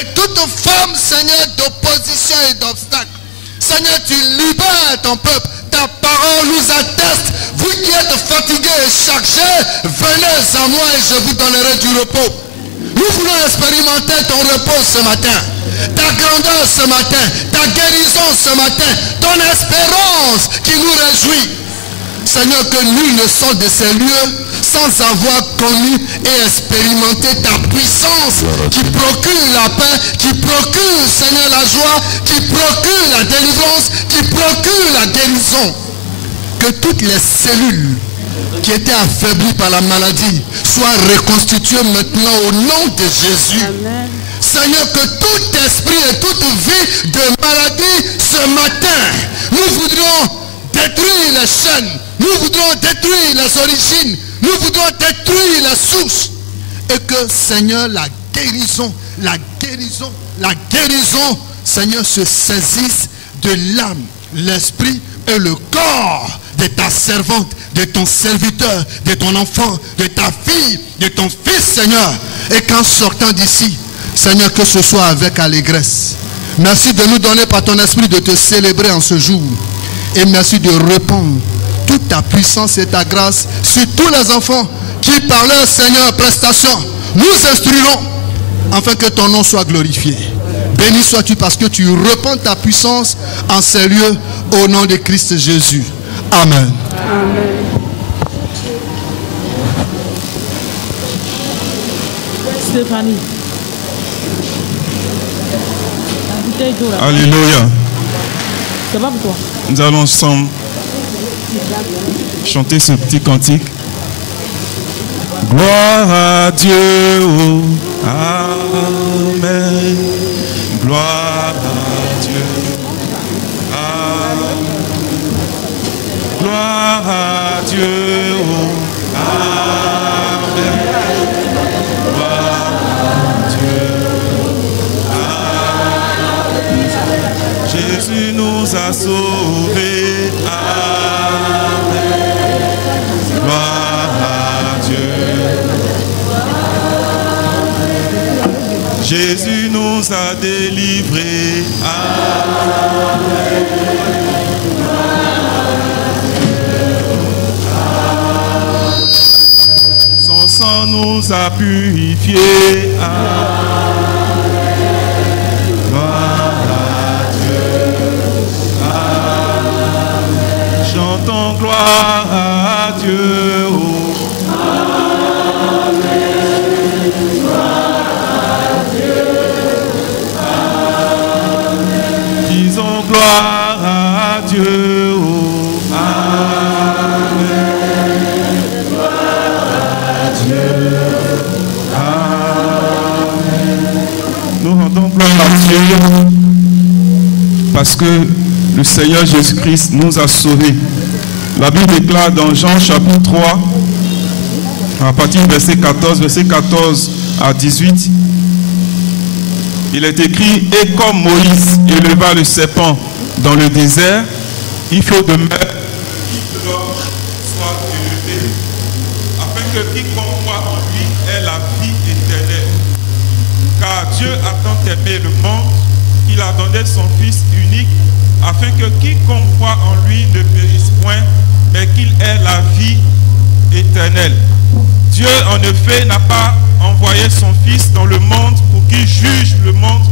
Et toute forme, Seigneur, d'opposition et d'obstacle. Seigneur, tu libères ton peuple. Ta parole nous atteste. Vous qui êtes fatigués et chargés, venez à moi et je vous donnerai du repos. Nous voulons expérimenter ton repos ce matin. Ta grandeur ce matin. Ta guérison ce matin. Ton espérance qui nous réjouit. Seigneur, que nul ne sorte de ces lieux sans avoir connu et expérimenté ta puissance qui procure la paix, qui procure, Seigneur, la joie, qui procure la délivrance, qui procure la guérison. Que toutes les cellules qui étaient affaiblies par la maladie soient reconstituées maintenant au nom de Jésus. Amen. Seigneur, que tout esprit et toute vie de maladie ce matin, nous voudrions détruire les chaînes, nous voudrons détruire les origines, nous voudrons détruire la source. Et que, Seigneur, la guérison, Seigneur, se saisisse de l'âme, l'esprit et le corps de ta servante, de ton serviteur, de ton enfant, de ta fille, de ton fils, Seigneur. Et qu'en sortant d'ici, Seigneur, que ce soit avec allégresse. Merci de nous donner par ton esprit de te célébrer en ce jour. Et merci de répandre toute ta puissance et ta grâce sur tous les enfants qui, par leur, Seigneur, prestation, nous instruiront afin que ton nom soit glorifié. Béni sois-tu parce que tu répands ta puissance en ces lieux au nom de Christ Jésus. Amen. Amen. Stéphanie. Alléluia. Ça va pour toi? Nous allons ensemble chanter ce petit cantique. Gloire à Dieu, oh, amen. Gloire à Dieu, amen. Gloire à Dieu, oh, amen. Gloire à Dieu, amen. Jésus nous a sauvés, amen. Gloire à Dieu. Jésus nous a délivrés, amen. Son sang nous a purifiés, amen. Gloire à Dieu, amen. Chantons gloire à Dieu, oh, amen. Gloire à Dieu, amen. Disons gloire à Dieu, oh, amen. Gloire à Dieu, amen. Nous rendons gloire à Dieu parce que le Seigneur Jésus-Christ nous a sauvés. La Bible déclare dans Jean chapitre 3, à partir du verset 14 à 18, il est écrit: et comme Moïse éleva le serpent dans le désert, il faut de même que l'homme soit élevé, afin que quiconque croit en lui ait la vie éternelle. Car Dieu a tant aimé le monde qu'il a donné son Fils unique, afin que quiconque croit en lui ne périsse point, mais qu'il ait la vie éternelle. Dieu, en effet, n'a pas envoyé son Fils dans le monde pour qu'il juge le monde,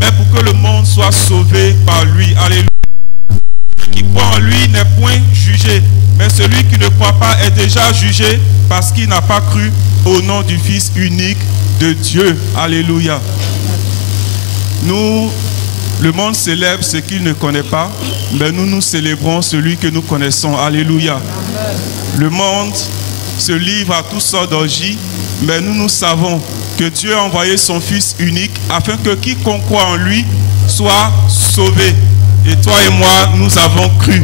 mais pour que le monde soit sauvé par lui. Alléluia. Celui qui croit en lui n'est point jugé, mais celui qui ne croit pas est déjà jugé parce qu'il n'a pas cru au nom du Fils unique de Dieu. Alléluia. Nous, le monde célèbre ce qu'il ne connaît pas, mais nous célébrons celui que nous connaissons. Alléluia. Le monde se livre à toutes sortes d'orgies, mais nous savons que Dieu a envoyé son Fils unique afin que quiconque croit en lui soit sauvé. Et toi et moi, nous avons cru.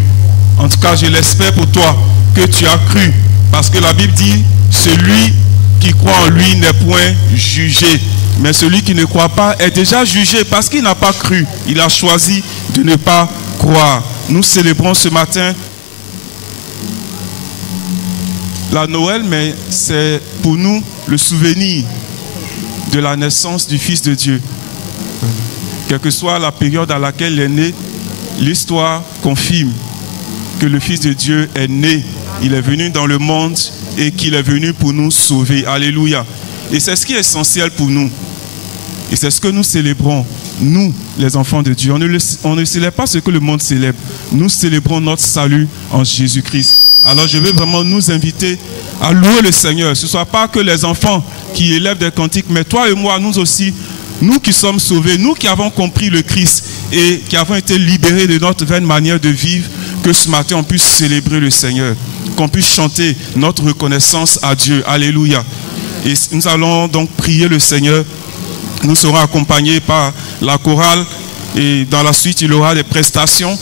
En tout cas, je l'espère pour toi que tu as cru. Parce que la Bible dit, celui qui croit en lui n'est point jugé. Mais celui qui ne croit pas est déjà jugé parce qu'il n'a pas cru. Il a choisi de ne pas croire. Nous célébrons ce matin la Noël, mais c'est pour nous le souvenir de la naissance du Fils de Dieu. quelle que soit la période à laquelle il est né, l'histoire confirme que le Fils de Dieu est né. Il est venu dans le monde et qu'il est venu pour nous sauver. Alléluia. Et c'est ce qui est essentiel pour nous. Et c'est ce que nous célébrons, nous, les enfants de Dieu. On ne célèbre pas ce que le monde célèbre. Nous célébrons notre salut en Jésus-Christ. Alors je veux vraiment nous inviter à louer le Seigneur. Ce ne soit pas que les enfants qui élèvent des cantiques, mais toi et moi, nous aussi, nous qui sommes sauvés, nous qui avons compris le Christ et qui avons été libérés de notre vaine manière de vivre, que ce matin on puisse célébrer le Seigneur, qu'on puisse chanter notre reconnaissance à Dieu. Alléluia. Et nous allons donc prier le Seigneur. Nous serons accompagnés par la chorale et dans la suite il y aura des prestations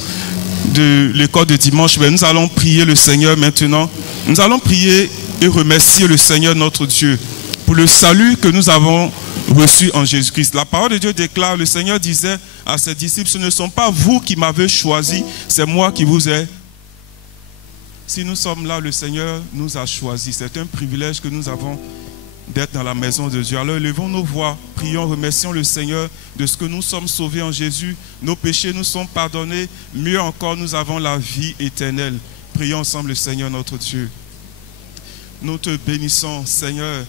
de l'école de dimanche. Mais nous allons prier le Seigneur maintenant. Nous allons prier et remercier le Seigneur notre Dieu pour le salut que nous avons reçu en Jésus-Christ. La parole de Dieu déclare, le Seigneur disait à ses disciples, ce ne sont pas vous qui m'avez choisi, c'est moi qui vous ai. Si nous sommes là, le Seigneur nous a choisis. C'est un privilège que nous avons d'être dans la maison de Dieu. Alors élevons nos voix, prions, remercions le Seigneur de ce que nous sommes sauvés en Jésus. Nos péchés nous sont pardonnés. Mieux encore, nous avons la vie éternelle. Prions ensemble le Seigneur notre Dieu. Nous te bénissons, Seigneur.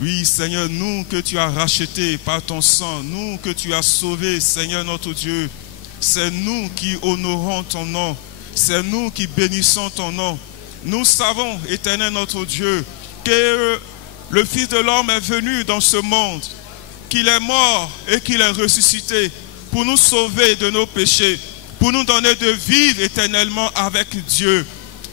Oui, Seigneur, nous que tu as rachetés par ton sang, nous que tu as sauvés, Seigneur notre Dieu. C'est nous qui honorons ton nom. C'est nous qui bénissons ton nom. Nous savons, éternel notre Dieu, que le Fils de l'homme est venu dans ce monde, qu'il est mort et qu'il est ressuscité pour nous sauver de nos péchés, pour nous donner de vivre éternellement avec Dieu.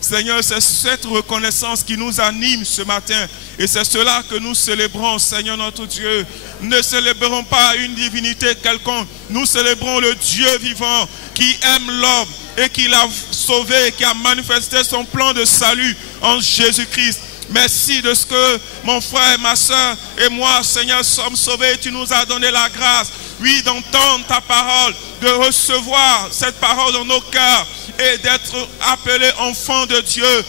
Seigneur, c'est cette reconnaissance qui nous anime ce matin et c'est cela que nous célébrons, Seigneur notre Dieu. Nous ne célébrons pas une divinité quelconque, nous célébrons le Dieu vivant qui aime l'homme et qui l'a sauvé, qui a manifesté son plan de salut en Jésus-Christ. Merci de ce que mon frère, ma soeur et moi, Seigneur, sommes sauvés. Tu nous as donné la grâce, oui, d'entendre ta parole, de recevoir cette parole dans nos cœurs et d'être appelés enfants de Dieu.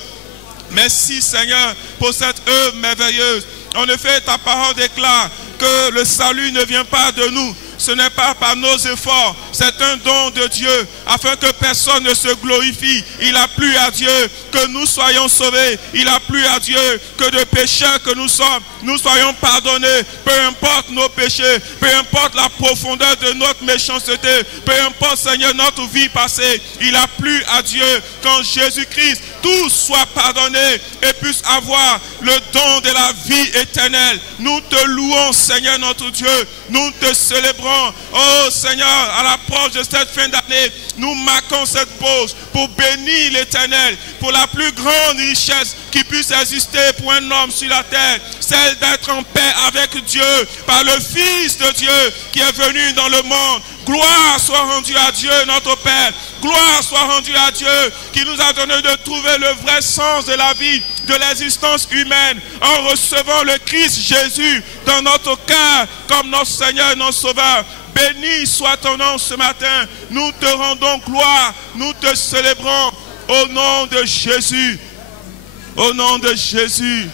Merci, Seigneur, pour cette œuvre merveilleuse. En effet, ta parole déclare que le salut ne vient pas de nous. Ce n'est pas par nos efforts, c'est un don de Dieu, afin que personne ne se glorifie. Il a plu à Dieu que nous soyons sauvés. Il a plu à Dieu que de pécheurs que nous sommes, nous soyons pardonnés. Peu importe nos péchés, peu importe la profondeur de notre méchanceté, peu importe, Seigneur, notre vie passée. Il a plu à Dieu qu'en Jésus-Christ, tout soit pardonné et puisse avoir le don de la vie éternelle. Nous te louons, Seigneur notre Dieu. Nous te célébrons. Oh Seigneur, à l'approche de cette fin d'année, nous marquons cette pause pour bénir l'Éternel, pour la plus grande richesse qui puisse exister pour un homme sur la terre, celle d'être en paix avec Dieu par le Fils de Dieu qui est venu dans le monde. Gloire soit rendue à Dieu notre Père. Gloire soit rendue à Dieu qui nous a donné de trouver le vrai sens de la vie, de l'existence humaine, en recevant le Christ Jésus dans notre cœur comme notre Seigneur et notre Sauveur. Béni soit ton nom ce matin. Nous te rendons gloire, nous te célébrons au nom de Jésus. Au nom de Jésus.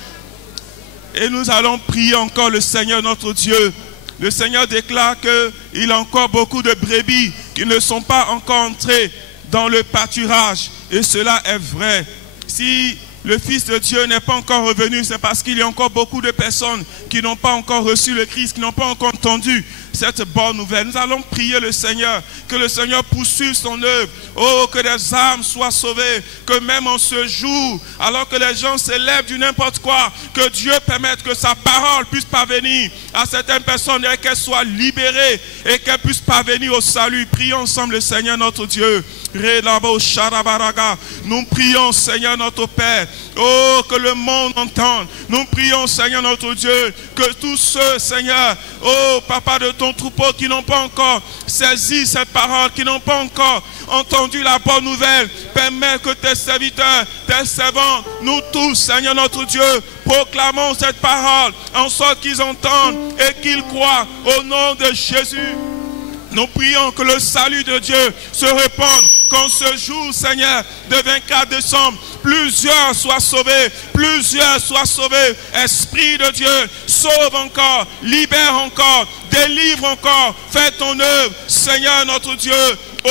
Et nous allons prier encore le Seigneur notre Dieu. Le Seigneur déclare qu'il y a encore beaucoup de brebis qui ne sont pas encore entrées dans le pâturage. Et cela est vrai. Si le Fils de Dieu n'est pas encore revenu, c'est parce qu'il y a encore beaucoup de personnes qui n'ont pas encore reçu le Christ, qui n'ont pas encore entendu cette bonne nouvelle. Nous allons prier le Seigneur, que le Seigneur poursuive son œuvre. Oh, que des âmes soient sauvées, que même en ce jour, alors que les gens s'élèvent du n'importe quoi, que Dieu permette que sa parole puisse parvenir à certaines personnes et qu'elles soient libérées et qu'elles puissent parvenir au salut. Prions ensemble le Seigneur notre Dieu. Nous prions, Seigneur notre Père, oh, que le monde entende. Nous prions, Seigneur notre Dieu, que tous ceux, Seigneur, oh, Papa, de ton troupeau qui n'ont pas encore saisi cette parole, qui n'ont pas encore entendu la bonne nouvelle, permets que tes serviteurs, tes servants, nous tous, Seigneur notre Dieu, proclamons cette parole, en sorte qu'ils entendent et qu'ils croient au nom de Jésus. Nous prions que le salut de Dieu se répande qu'en ce jour, Seigneur, de 24 décembre, plusieurs soient sauvés, plusieurs soient sauvés. Esprit de Dieu, sauve encore, libère encore, délivre encore, fais ton œuvre, Seigneur notre Dieu,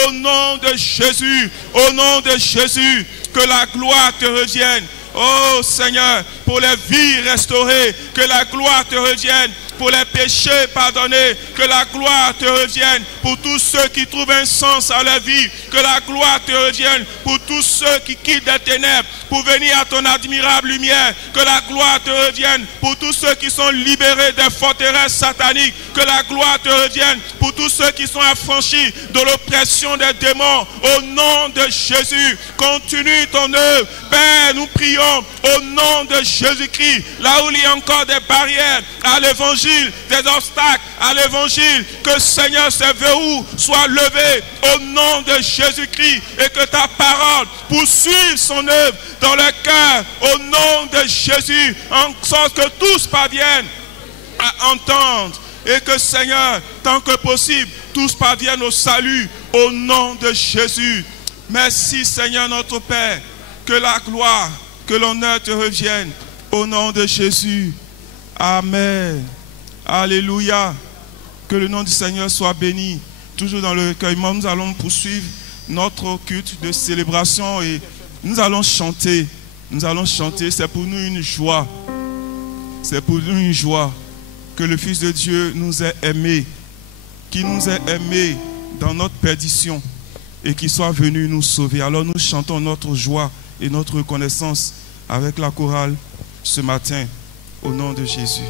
au nom de Jésus, au nom de Jésus, que la gloire te revienne. Oh Seigneur, pour les vies restaurées, que la gloire te revienne. Pour les péchés pardonnés, que la gloire te revienne. Pour tous ceux qui trouvent un sens à leur vie, que la gloire te revienne. Pour tous ceux qui quittent les ténèbres pour venir à ton admirable lumière, que la gloire te revienne. Pour tous ceux qui sont libérés des forteresses sataniques, que la gloire te revienne. Pour tous ceux qui sont affranchis de l'oppression des démons, au nom de Jésus, continue ton œuvre. Père, nous prions au nom de Jésus-Christ, là où il y a encore des barrières à l'évangile, des obstacles à l'évangile, que Seigneur, ces verrous soient levés au nom de Jésus-Christ et que ta parole poursuive son œuvre dans le cœur au nom de Jésus, en sorte que tous parviennent à entendre et que Seigneur, tant que possible, tous parviennent au salut au nom de Jésus. Merci Seigneur notre Père, que la gloire, que l'honneur te revienne au nom de Jésus. Amen. Alléluia. Que le nom du Seigneur soit béni. Toujours dans le recueillement, nous allons poursuivre notre culte de célébration et nous allons chanter. Nous allons chanter. C'est pour nous une joie. C'est pour nous une joie que le Fils de Dieu nous ait aimés, qui nous ait aimés dans notre perdition et qui soit venu nous sauver. Alors nous chantons notre joie et notre reconnaissance avec la chorale ce matin au nom de Jésus.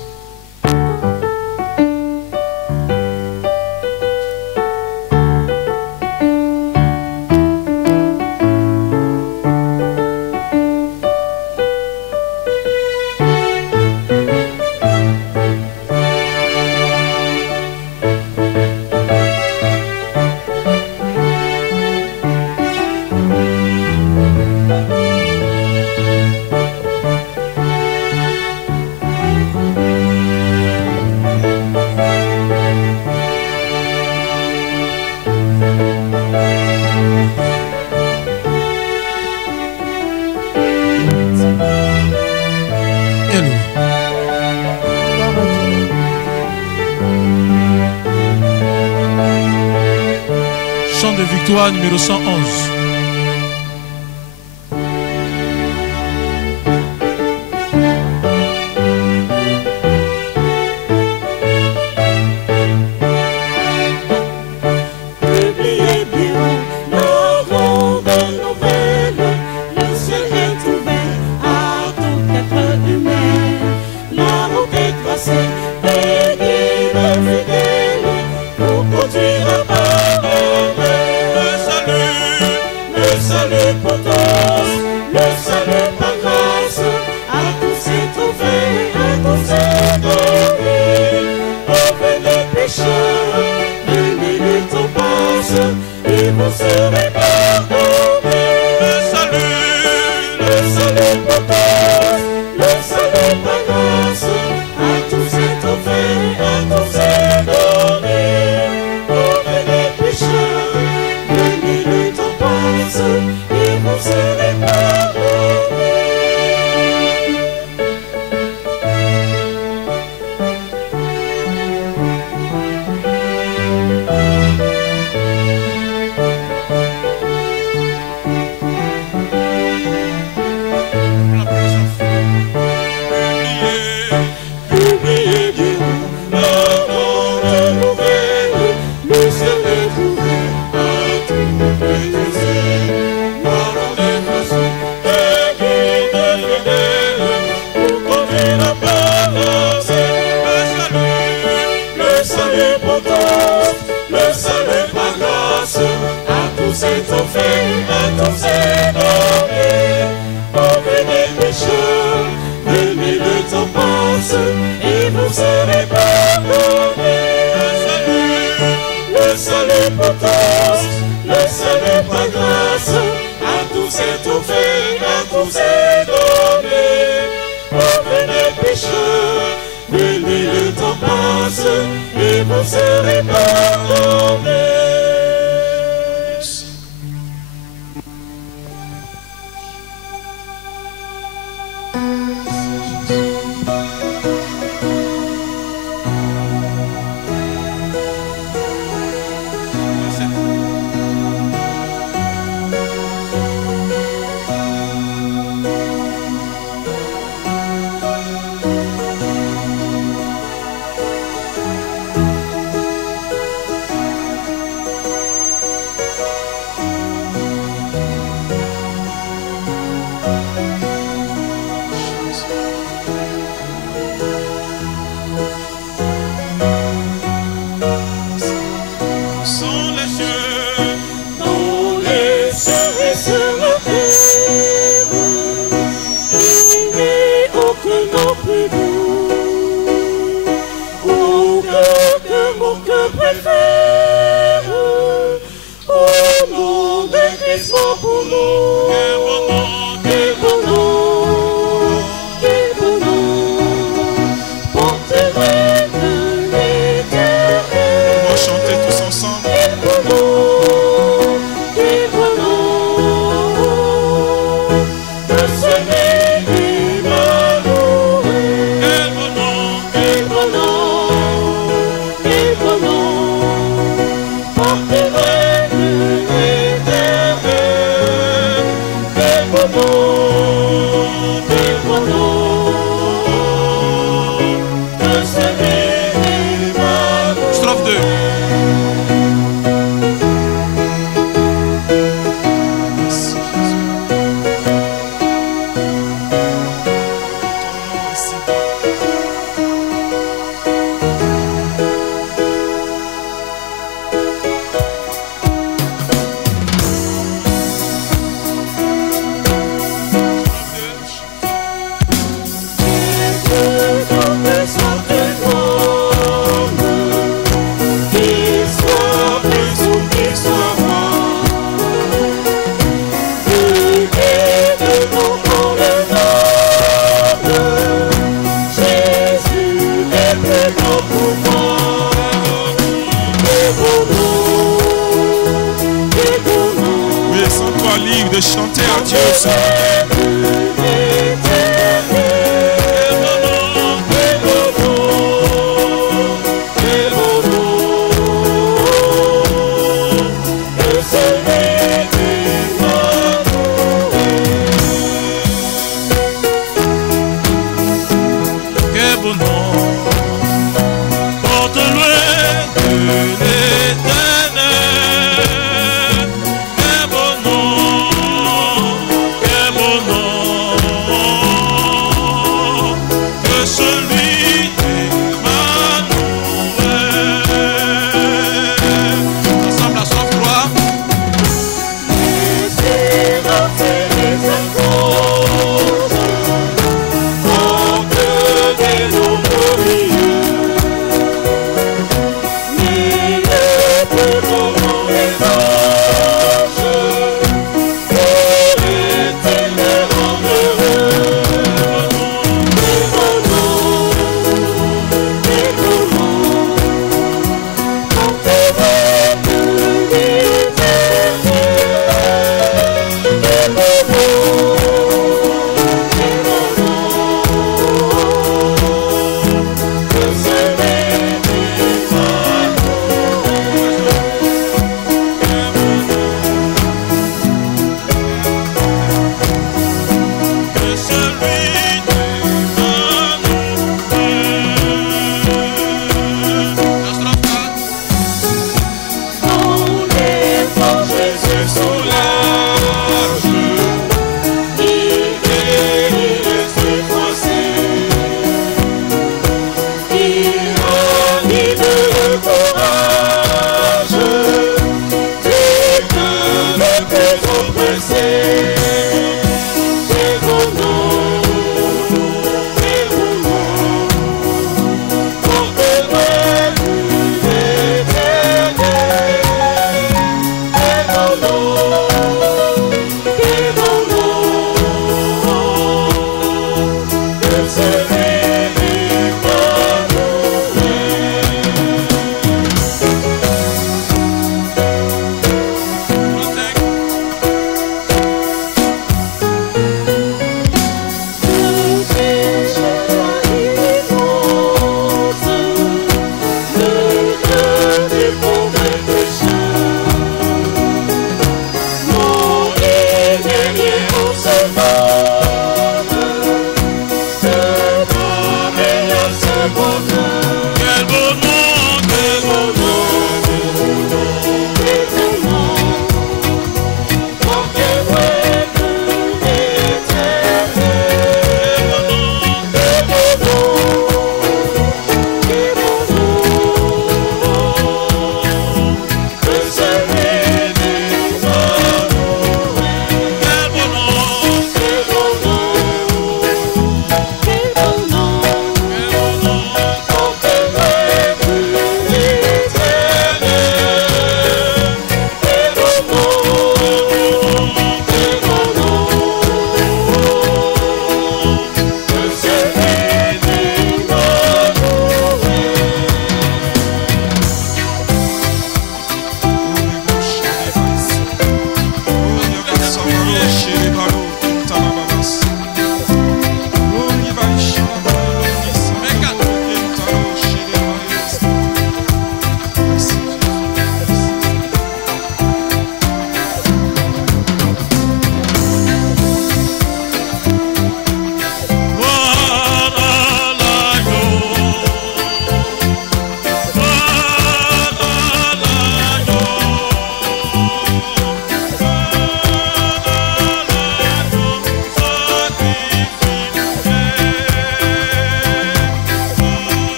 Numéro 111. de chanter à Dieu ce matin. Quel bon nom,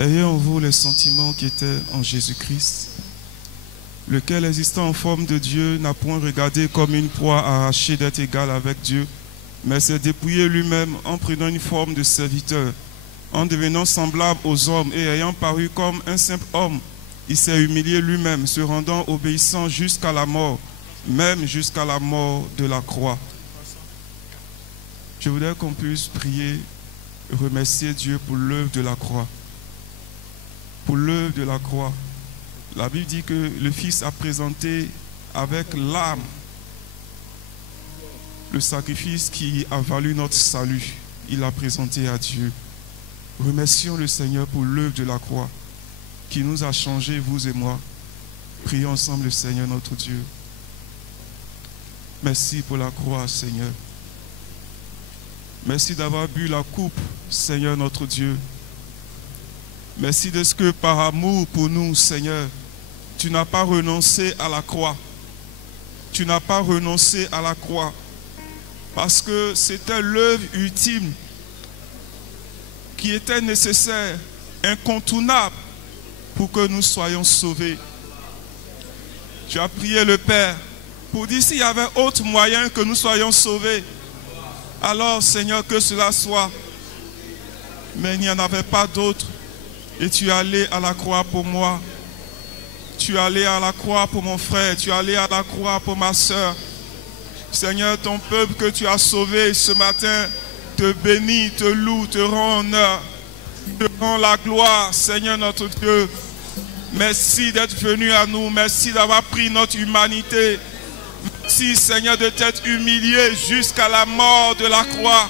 Ayez en vous les sentiments qui étaient en Jésus-Christ, lequel, existant en forme de Dieu, n'a point regardé comme une proie arrachée d'être égal avec Dieu, mais s'est dépouillé lui-même en prenant une forme de serviteur, en devenant semblable aux hommes et ayant paru comme un simple homme, il s'est humilié lui-même, se rendant obéissant jusqu'à la mort, même jusqu'à la mort de la croix. Je voudrais qu'on puisse prier, remercier Dieu pour l'œuvre de la croix. Pour l'œuvre de la croix. La Bible dit que le Fils a présenté avec l'âme le sacrifice qui a valu notre salut. Il l'a présenté à Dieu. Remercions le Seigneur pour l'œuvre de la croix qui nous a changés, vous et moi. Prions ensemble le Seigneur notre Dieu. Merci pour la croix, Seigneur. Merci d'avoir bu la coupe, Seigneur notre Dieu. Merci de ce que par amour pour nous, Seigneur, tu n'as pas renoncé à la croix. Tu n'as pas renoncé à la croix. Parce que c'était l'œuvre ultime qui était nécessaire, incontournable pour que nous soyons sauvés. Tu as prié le Père pour dire s'il y avait autre moyen que nous soyons sauvés. Alors, Seigneur, que cela soit. Mais il n'y en avait pas d'autre. Et tu es allé à la croix pour moi. Tu es allé à la croix pour mon frère. Tu es allé à la croix pour ma soeur. Seigneur, ton peuple que tu as sauvé ce matin te bénit, te loue, te rend honneur, te rend la gloire, Seigneur notre Dieu. Merci d'être venu à nous. Merci d'avoir pris notre humanité. Merci, Seigneur, de t'être humilié jusqu'à la mort de la croix.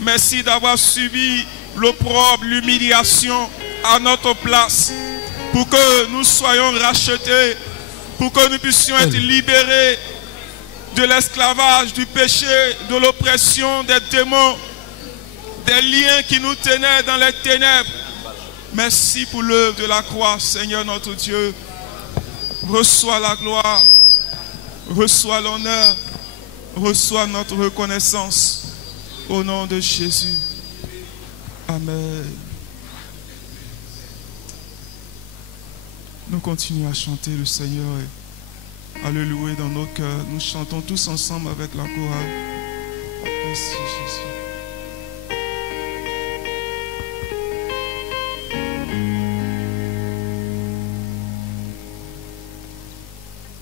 Merci d'avoir subi l'opprobre, l'humiliation à notre place, pour que nous soyons rachetés, pour que nous puissions être libérés de l'esclavage, du péché, de l'oppression, des démons, des liens qui nous tenaient dans les ténèbres. Merci pour l'œuvre de la croix, Seigneur notre Dieu. Reçois la gloire, reçois l'honneur, reçois notre reconnaissance. Au nom de Jésus. Amen. Nous continuons à chanter le Seigneur et à le louer dans nos cœurs. Nous chantons tous ensemble avec la chorale. Merci Jésus.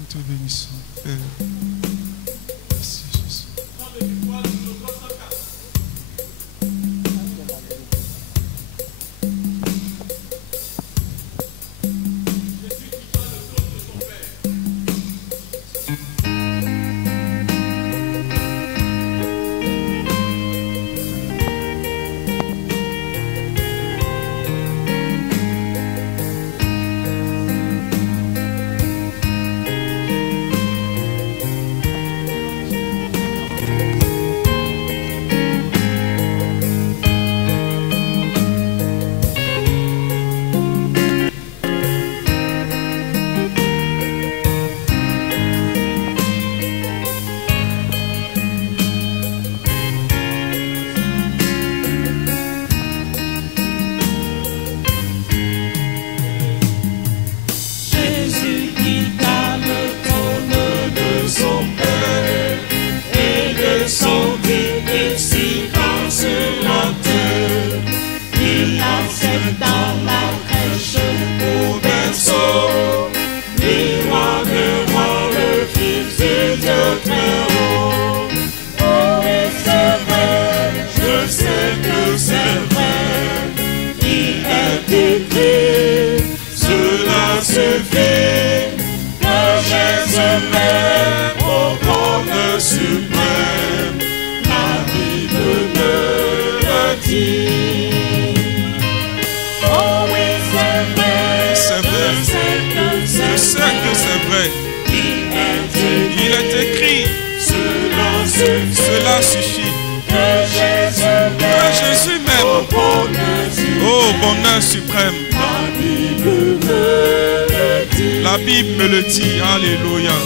Nous te bénissons, Père. Merci Jésus. Je sais que c'est vrai. Il est écrit. Cela suffit. Que Jésus m'aime. Oh, bonheur suprême. La Bible me le dit. Alléluia.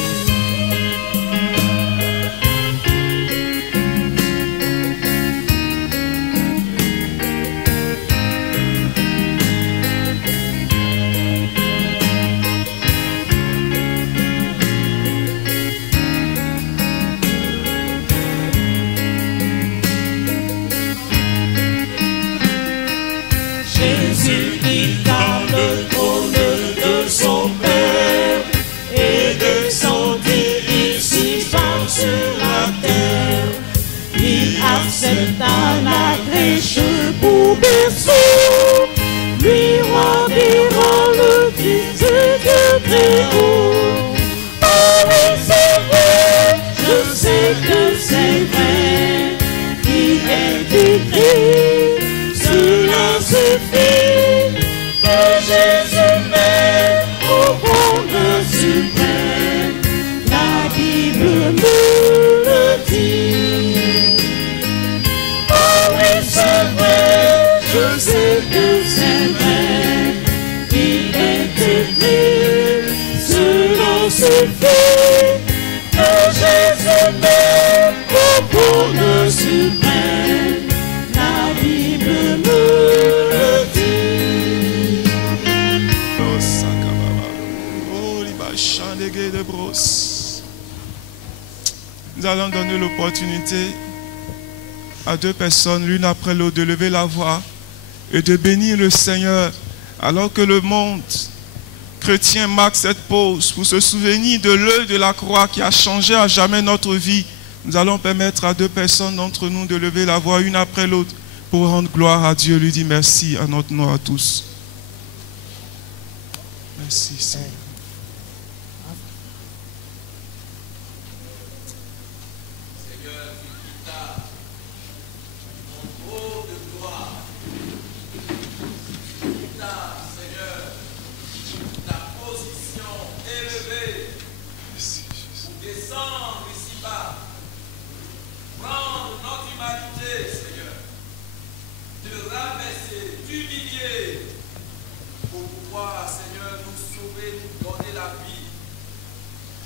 Jésus qui garde le trône de son Père et descendit ici-bas sur la terre. Il accepta la crèche pour berceau, lui rendira le Fils de Dieu très haut. Oh oui, c'est vrai, je sais que c'est vrai, il est écrit, cela suffit, que Jésus m'aime au bonheur suprême, la Bible me le dit. Oh oui, c'est vrai, je sais que c'est vrai, il est écrit, cela suffit, que Jésus m'aime au bonheur suprême, la Bible me le dit. Oh, Libachandégué de brosse. Nous allons donner l'opportunité à deux personnes, l'une après l'autre, de lever la voix et de bénir le Seigneur, alors que le monde chrétien marque cette pause pour se souvenir de l'œuvre de la croix qui a changé à jamais notre vie. Nous allons permettre à deux personnes d'entre nous de lever la voix, une après l'autre, pour rendre gloire à Dieu, lui dire merci à notre nom à tous. Merci Seigneur.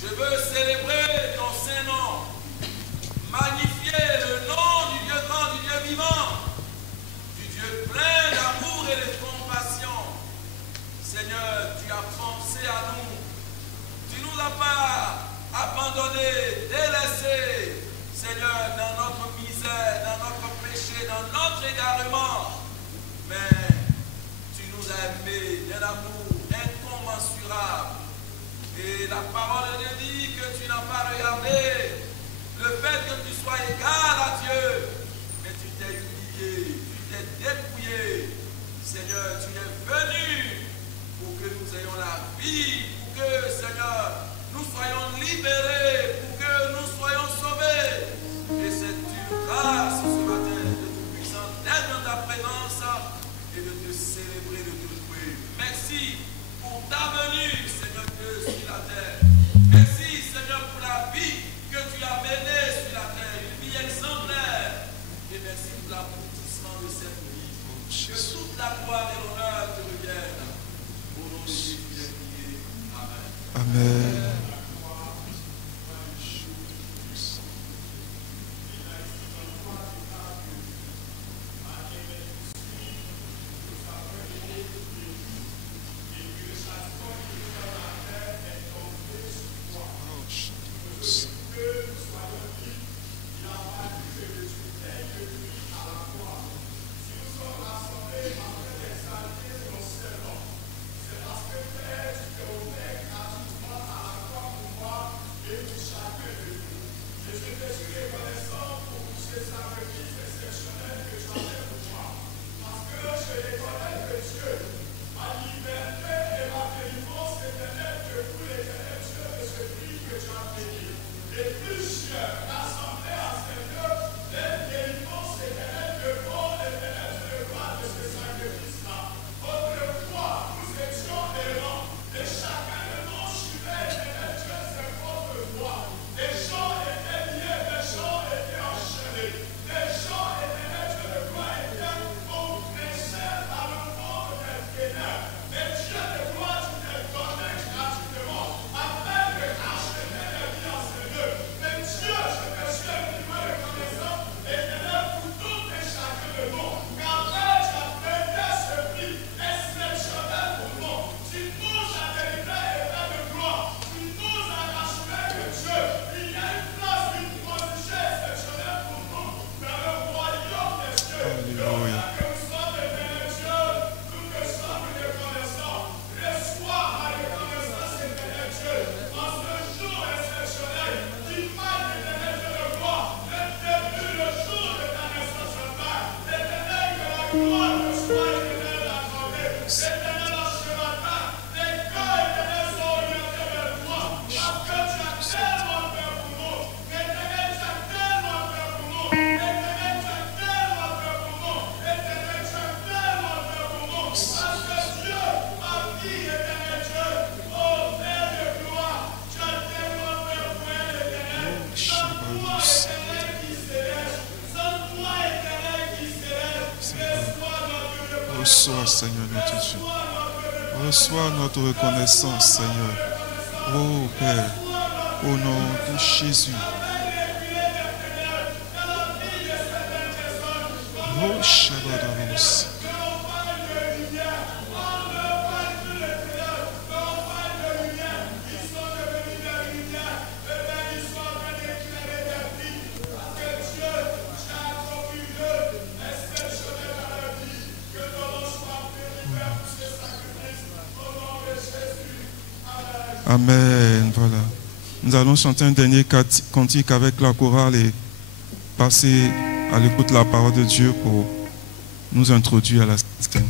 Je veux célébrer ton Saint-Nom, magnifier le nom du Dieu grand, du Dieu vivant, du Dieu plein d'amour et de compassion. Seigneur, tu as pensé à nous. Tu ne nous as pas abandonnés, délaissés, Seigneur, dans notre misère, dans notre péché, dans notre égarement. Mais tu nous as aimés d'un amour incommensurable. Et la parole de Dieu dit que tu n'as pas regardé le fait que tu sois égal à Dieu, mais tu t'es humilié, tu t'es dépouillé. Seigneur, tu es venu pour que nous ayons la vie, pour que, Seigneur, nous soyons libérés, pour que nous soyons sauvés. Et c'est une grâce ce matin de Tout-Puissant d'être dans ta présence et de te célébrer, de te louer. Merci pour ta venue, Seigneur Dieu, sur la terre. Merci, Seigneur, pour la vie que tu as menée sur la terre, une vie exemplaire. Et merci pour l'aboutissement de cette vie. Que toute la gloire et l'honneur te reviennent. Au nom de Jésus, j'ai prié. Amen. Amen. Reçois, Seigneur, notre Dieu. Reçois notre reconnaissance, Seigneur. Oh Père, au nom de Jésus. Oh Shabbat. Amen. Voilà. Nous allons chanter un dernier cantique avec la chorale et passer à l'écoute de la parole de Dieu pour nous introduire à la scène.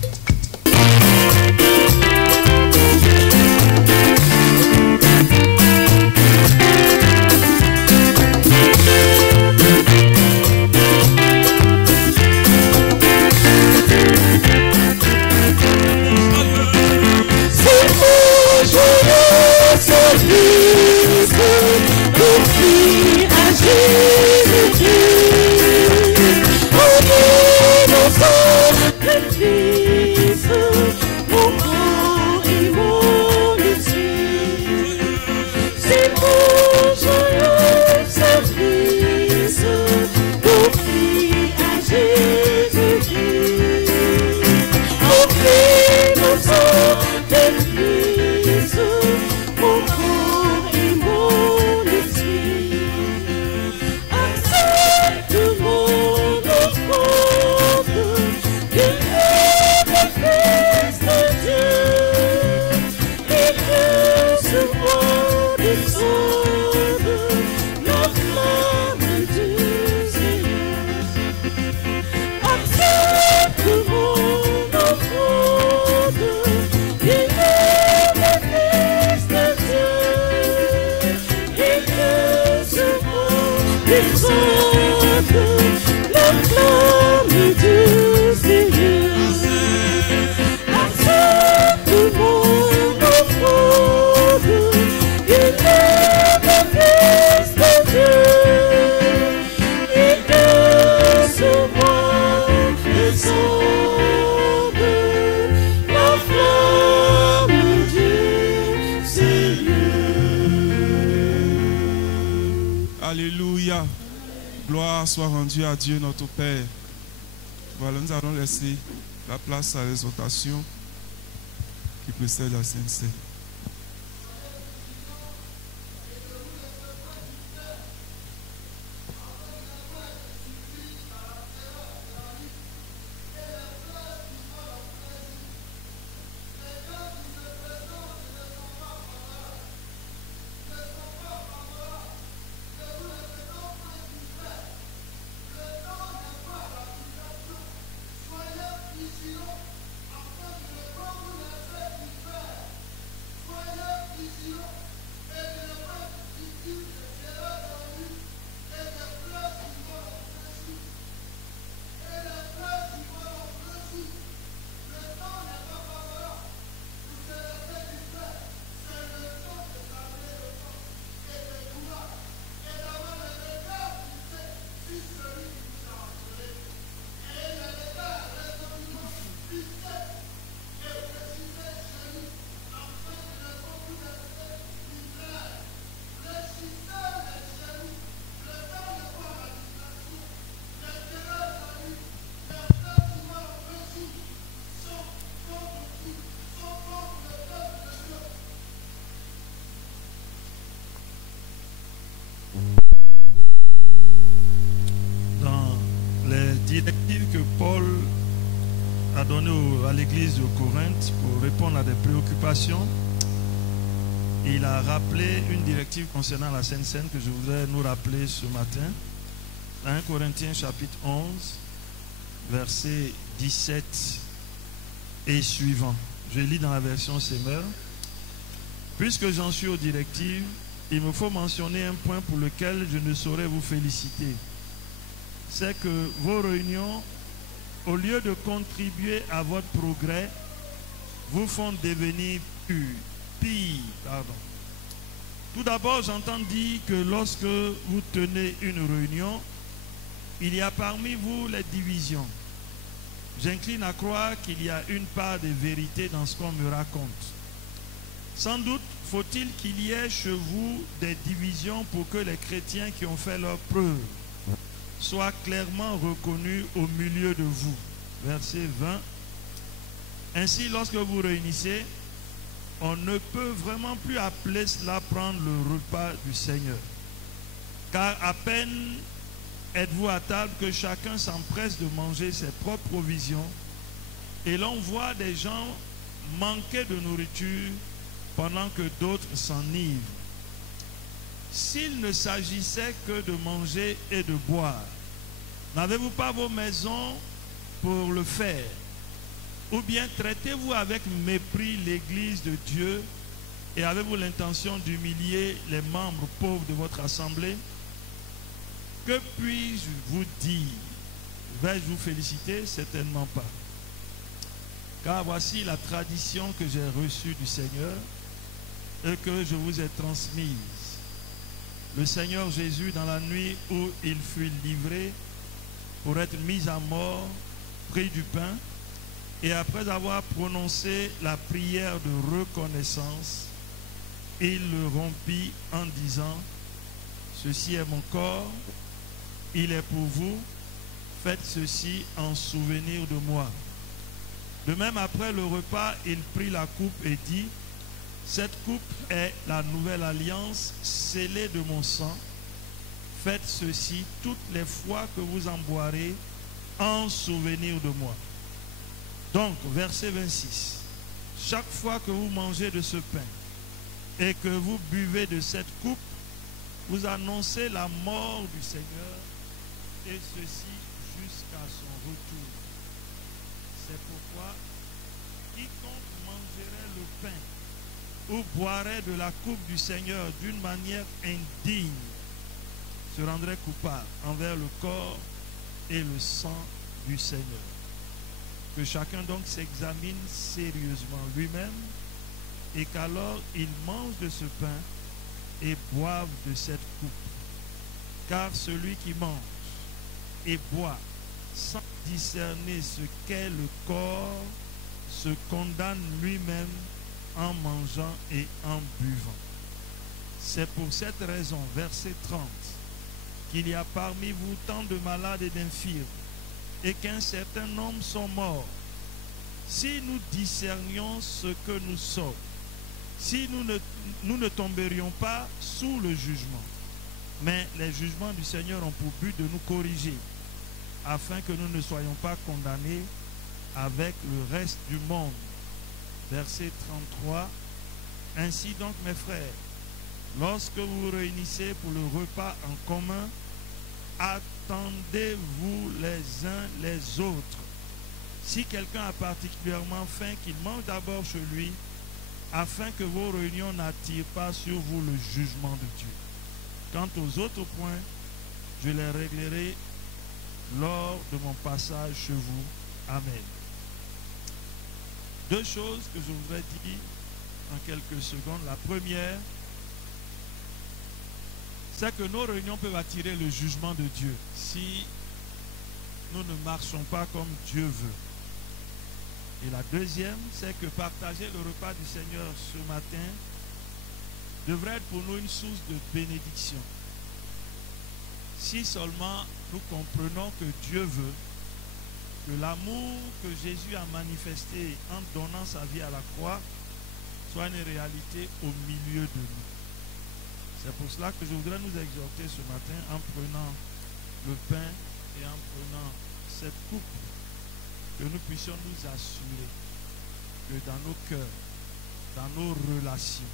Alléluia. Gloire soit rendue à Dieu notre Père. Voilà, nous allons laisser la place à l'exhortation qui précède la Sainte Seine. Directive que Paul a donné à l'église de Corinthe pour répondre à des préoccupations, il a rappelé une directive concernant la Sainte Seine que je voudrais nous rappeler ce matin. 1 Corinthiens chapitre 11, versets 17 et suivants. Je lis dans la version Semeur. Puisque j'en suis aux directives, il me faut mentionner un point pour lequel je ne saurais vous féliciter. C'est que vos réunions, au lieu de contribuer à votre progrès, vous font devenir pire. Tout d'abord, j'entends dire que lorsque vous tenez une réunion, il y a parmi vous les divisions. J'incline à croire qu'il y a une part de vérité dans ce qu'on me raconte. Sans doute faut-il qu'il y ait chez vous des divisions pour que les chrétiens qui ont fait leur preuve soient clairement reconnus au milieu de vous. Verset 20. Ainsi, lorsque vous réunissez, on ne peut vraiment plus appeler cela prendre le repas du Seigneur. Car à peine êtes-vous à table que chacun s'empresse de manger ses propres provisions et l'on voit des gens manquer de nourriture pendant que d'autres s'enivrent. S'il ne s'agissait que de manger et de boire, n'avez-vous pas vos maisons pour le faire? Ou bien traitez-vous avec mépris l'Église de Dieu et avez-vous l'intention d'humilier les membres pauvres de votre assemblée? Que puis-je vous dire? Vais-je vous féliciter? Certainement pas. Car voici la tradition que j'ai reçue du Seigneur et que je vous ai transmise. Le Seigneur Jésus, dans la nuit où il fut livré pour être mis à mort, prit du pain et après avoir prononcé la prière de reconnaissance, il le rompit en disant: ceci est mon corps, il est pour vous, faites ceci en souvenir de moi. De même, après le repas, il prit la coupe et dit: cette coupe est la nouvelle alliance scellée de mon sang. Faites ceci toutes les fois que vous en boirez en souvenir de moi. Donc, verset 26. Chaque fois que vous mangez de ce pain et que vous buvez de cette coupe, vous annoncez la mort du Seigneur, et ceci jusqu'à son retour. C'est pourquoi quiconque mangerait le pain ou boirait de la coupe du Seigneur d'une manière indigne se rendrait coupable envers le corps et le sang du Seigneur. Que chacun donc s'examine sérieusement lui-même et qu'alors il mange de ce pain et boive de cette coupe. Car celui qui mange et boit sans discerner ce qu'est le corps se condamne lui-même en mangeant et en buvant. C'est pour cette raison, verset 30, qu'il y a parmi vous tant de malades et d'infirmes, et qu'un certain nombre sont morts. Si nous discernions ce que nous sommes, si nous ne tomberions pas sous le jugement. Mais les jugements du Seigneur ont pour but de nous corriger, afin que nous ne soyons pas condamnés avec le reste du monde. Verset 33. Ainsi donc, mes frères, lorsque vous vous réunissez pour le repas en commun, attendez-vous les uns les autres. Si quelqu'un a particulièrement faim, qu'il mange d'abord chez lui, afin que vos réunions n'attirent pas sur vous le jugement de Dieu. Quant aux autres points, je les réglerai lors de mon passage chez vous. Amen. Deux choses que je voudrais dire en quelques secondes. La première, c'est que nos réunions peuvent attirer le jugement de Dieu si nous ne marchons pas comme Dieu veut. Et la deuxième, c'est que partager le repas du Seigneur ce matin devrait être pour nous une source de bénédiction. Si seulement nous comprenons que Dieu veut que l'amour que Jésus a manifesté en donnant sa vie à la croix soit une réalité au milieu de nous. C'est pour cela que je voudrais nous exhorter ce matin en prenant le pain et en prenant cette coupe, que nous puissions nous assurer que dans nos cœurs, dans nos relations,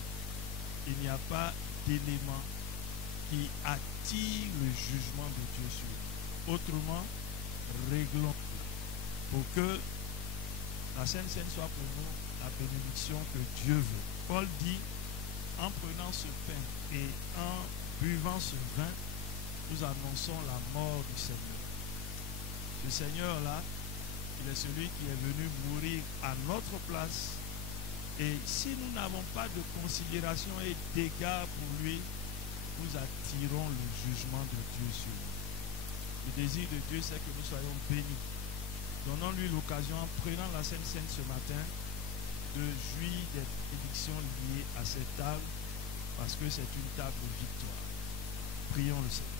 il n'y a pas d'éléments qui attirent le jugement de Dieu sur nous. Autrement, réglons pour que la Sainte Seine soit pour nous la bénédiction que Dieu veut. Paul dit, en prenant ce pain et en buvant ce vin, nous annonçons la mort du Seigneur. Ce Seigneur-là, il est celui qui est venu mourir à notre place. Et si nous n'avons pas de considération et d'égard pour lui, nous attirons le jugement de Dieu sur nous. Le désir de Dieu, c'est que nous soyons bénis. Donnons-lui l'occasion, en prenant la Sainte Seine ce matin, de jouir des bénédictions liées à cette table, parce que c'est une table de victoire. Prions le Seigneur.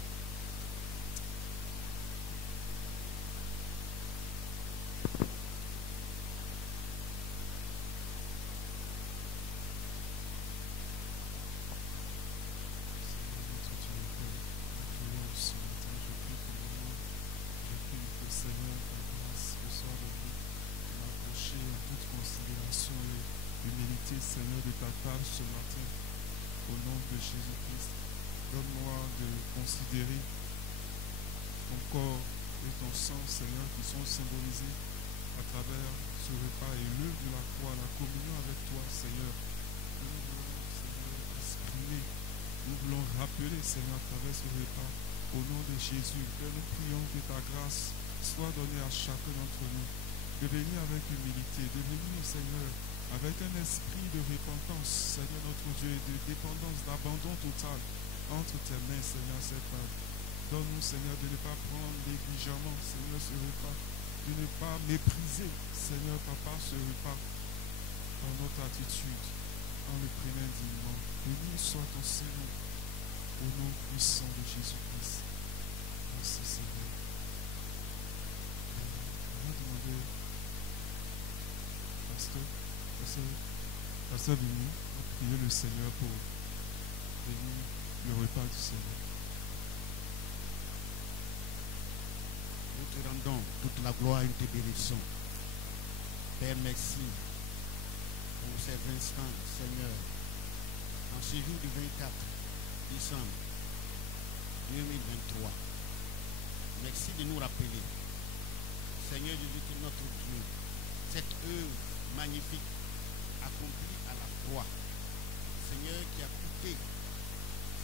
Seigneur, de ta part ce matin, au nom de Jésus-Christ, donne-moi de considérer ton corps et ton sang, Seigneur, qui sont symbolisés à travers ce repas et l'œuvre de la croix, la communion avec toi, Seigneur. Nous voulons, Seigneur, exprimer, nous voulons rappeler, Seigneur, à travers ce repas, au nom de Jésus, que nous prions que ta grâce soit donnée à chacun d'entre nous, de venir avec humilité, de venir, Seigneur, avec un esprit de repentance, Seigneur notre Dieu, et de dépendance, d'abandon total entre tes mains, Seigneur, cette table. Donne-nous, Seigneur, de ne pas prendre négligemment, Seigneur, ce repas, de ne pas mépriser, Seigneur, Papa, ce repas dans notre attitude, en le prenant dignement. Béni soit ton Seigneur, au nom puissant de Jésus-Christ. Merci, Seigneur. On va demander, Pasteur Vini, prier le Seigneur pour bénir le repas du Seigneur. Nous te rendons toute la gloire et te bénissons. Père, merci pour ces instants, Seigneur, en ce jour du 24 décembre 2023. Merci de nous rappeler, Seigneur Jésus, que notre Dieu, cette œuvre magnifique accomplie à la croix, Seigneur, qui a coûté,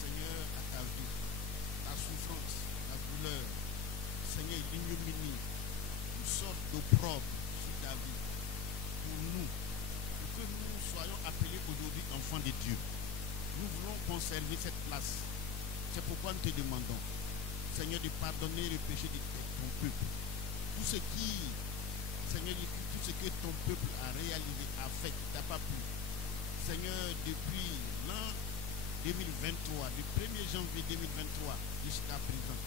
Seigneur, à ta vie, la souffrance, la douleur, Seigneur, l'ignominie, une sorte d'opprobre sur ta vie, pour nous, pour que nous soyons appelés aujourd'hui enfants de Dieu. Nous voulons conserver cette place. C'est pourquoi nous te demandons, Seigneur, de pardonner le péché de ton peuple. Tout ce qui, Seigneur, tout ce que ton peuple a réalisé, a fait, qui t'a pas plu. Seigneur, depuis l'an 2023, du 1er janvier 2023 jusqu'à présent,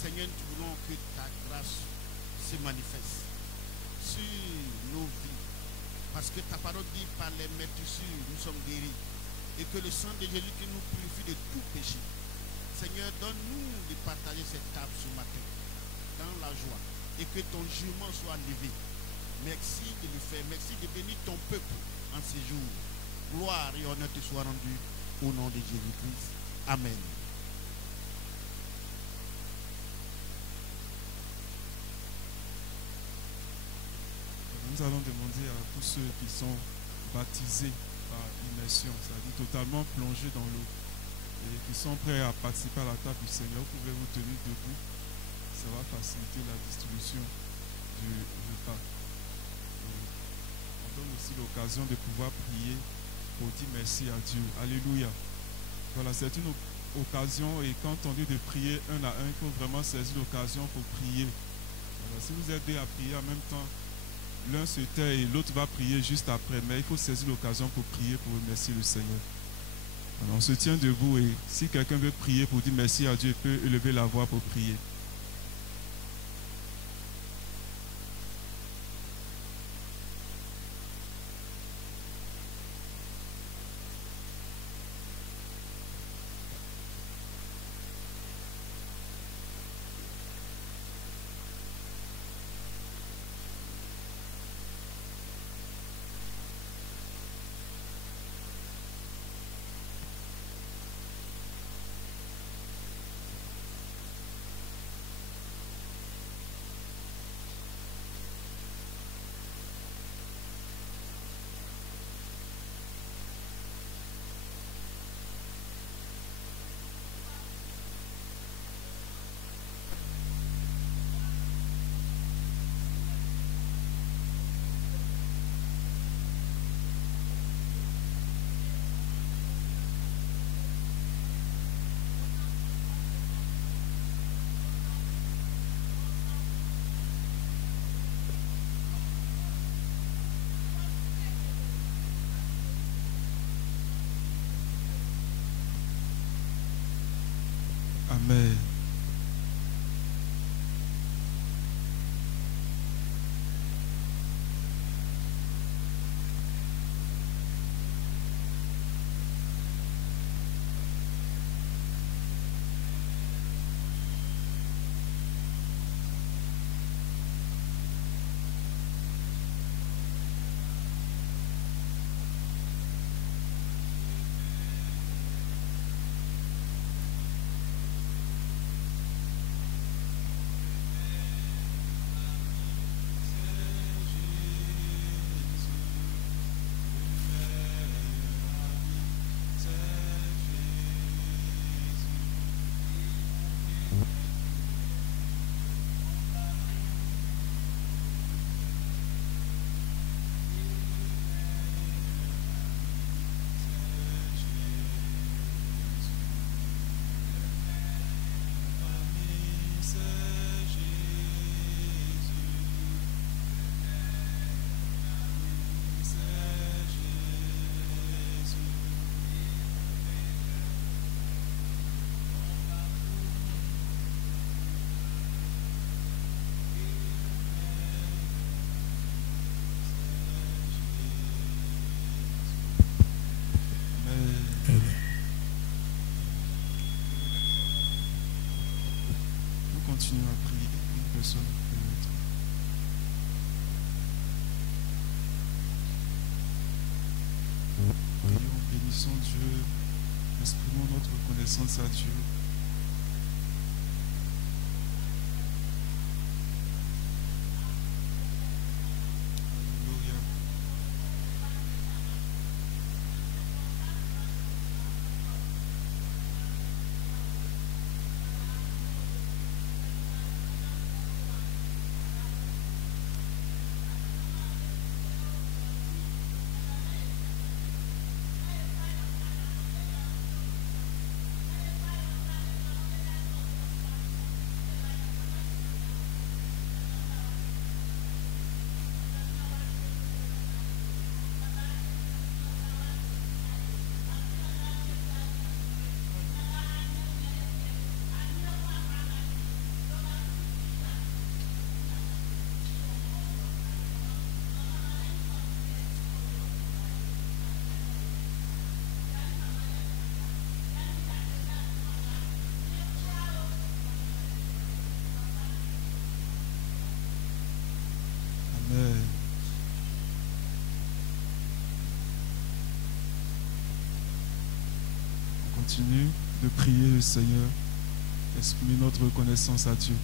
Seigneur, nous voulons que ta grâce se manifeste sur nos vies. Parce que ta parole dit, par les meurtrissures, nous sommes guéris. Et que le sang de Jésus qui nous purifie de tout péché. Seigneur, donne-nous de partager cette table ce matin, dans la joie. Et que ton jugement soit levé. Merci de le faire. Merci de bénir ton peuple en ces jours. Gloire et honneur te soient rendus au nom de Jésus-Christ. Amen. Nous allons demander à tous ceux qui sont baptisés par immersion, c'est-à-dire totalement plongés dans l'eau, et qui sont prêts à participer à la table du Seigneur. Vous pouvez vous tenir debout. Ça va faciliter la distribution du repas. On donne aussi l'occasion de pouvoir prier pour dire merci à Dieu. Alléluia. Voilà, c'est une occasion, et quand on dit de prier un à un, il faut vraiment saisir l'occasion pour prier. Voilà, si vous êtes deux à prier en même temps, l'un se tait et l'autre va prier juste après, mais il faut saisir l'occasion pour prier, pour remercier le Seigneur. Alors, on se tient debout, et si quelqu'un veut prier pour dire merci à Dieu, il peut élever la voix pour prier. Amen. Continuons à prier une personne après l'autre. Prions, bénissons Dieu, exprimons notre reconnaissance à Dieu. Alléluia. Amen. On continue de prier le Seigneur, exprimer notre reconnaissance à Dieu.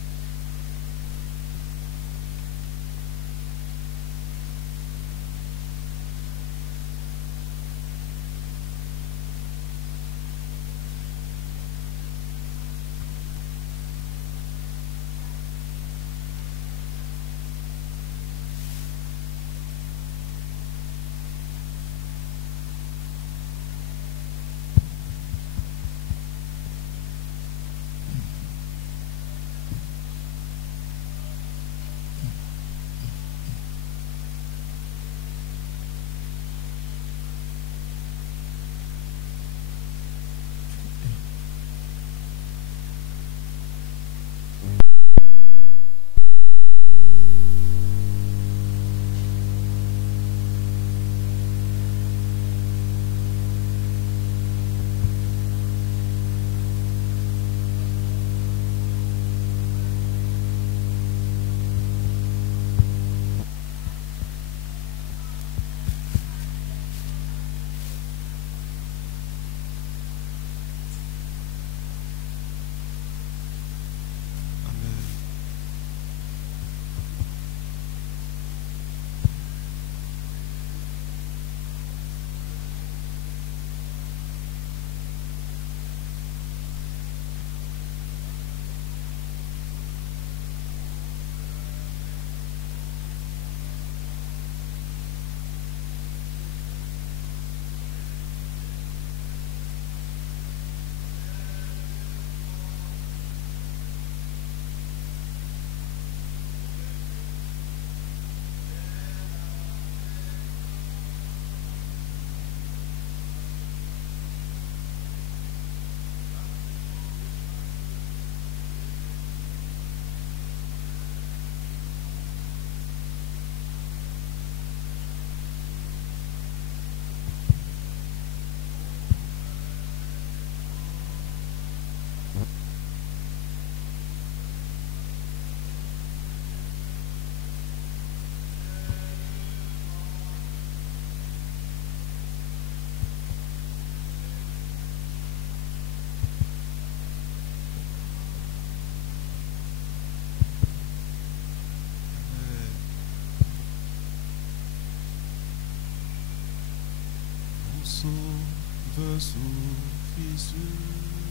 Sauveur souffrit sur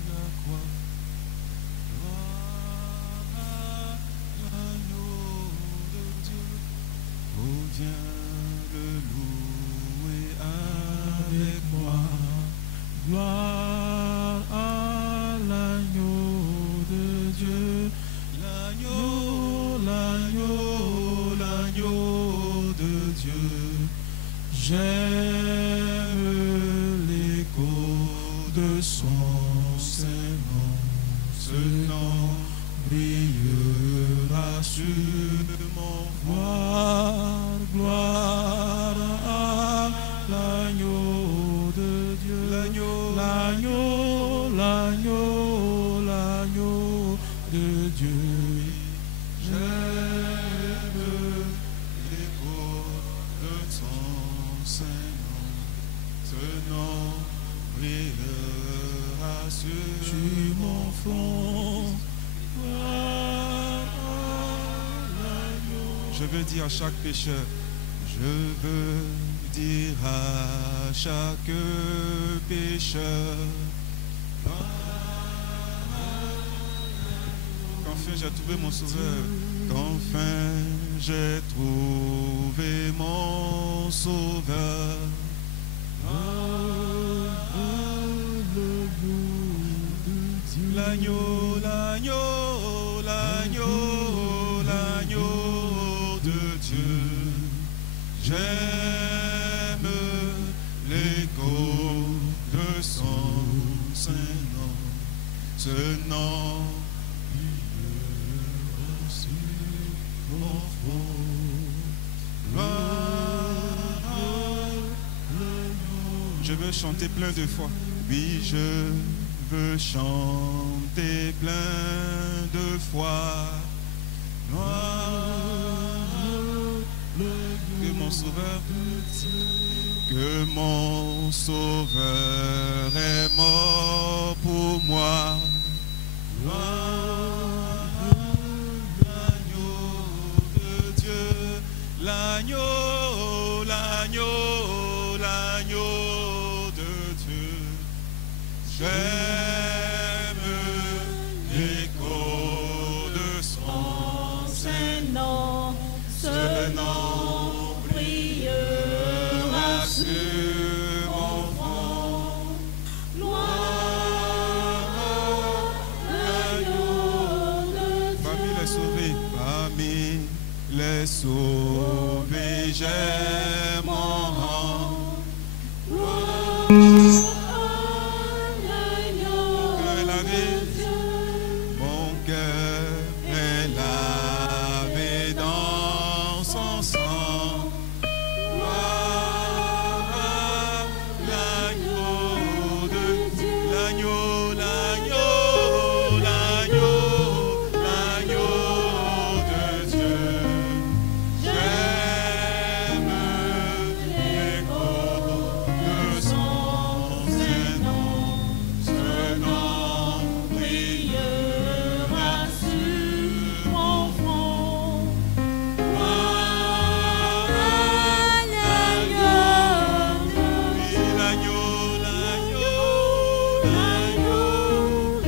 la croix. Gloire à l'agneau de Dieu. Oh, viens le louer avec moi. Gloire à l'agneau de Dieu. L'agneau, l'agneau, l'agneau de Dieu. J'aime l'écho de son saint nom. Ce nom brillera sur mon Gloire, gloire à l'agneau de Dieu. L'agneau, L'agneau, l'agneau, l'agneau de Dieu. j'aime l'écho de son saint nom. Ce nom brillera sur Mon front, gloire à l'agneau. Je veux dire à chaque pécheur, je veux dire à chaque pécheur, qu'enfin j'ai trouvé mon sauveur, qu'enfin j'ai trouvé mon sauveur. L'agneau, l'agneau, l'agneau, l'agneau de Dieu. J'aime l'écho de son saint nom. Ce nom brillera sur mon front. Je veux chanter plein de fois. Oui, je veux chanter plein de fois. Que mon sauveur, que mon sauveur est mort pour moi. L'agneau de Dieu, l'agneau, l'agneau, l'agneau de Dieu. J'aime l'écho de son saint nom. Ce nom brillera sur mon front. Gloire à l'agneau de Dieu. Parmi les sauvés, parmi les sauvés, j'ai mon rang. Mon cœur est lavé dans son sang. L'agneau de Dieu, l'agneau, l'agneau, l'agneau, l'agneau de Dieu. J'aime l'écho de son saint nom. Ce nom brillera sur mon front. L'agneau, l'agneau, l'agneau,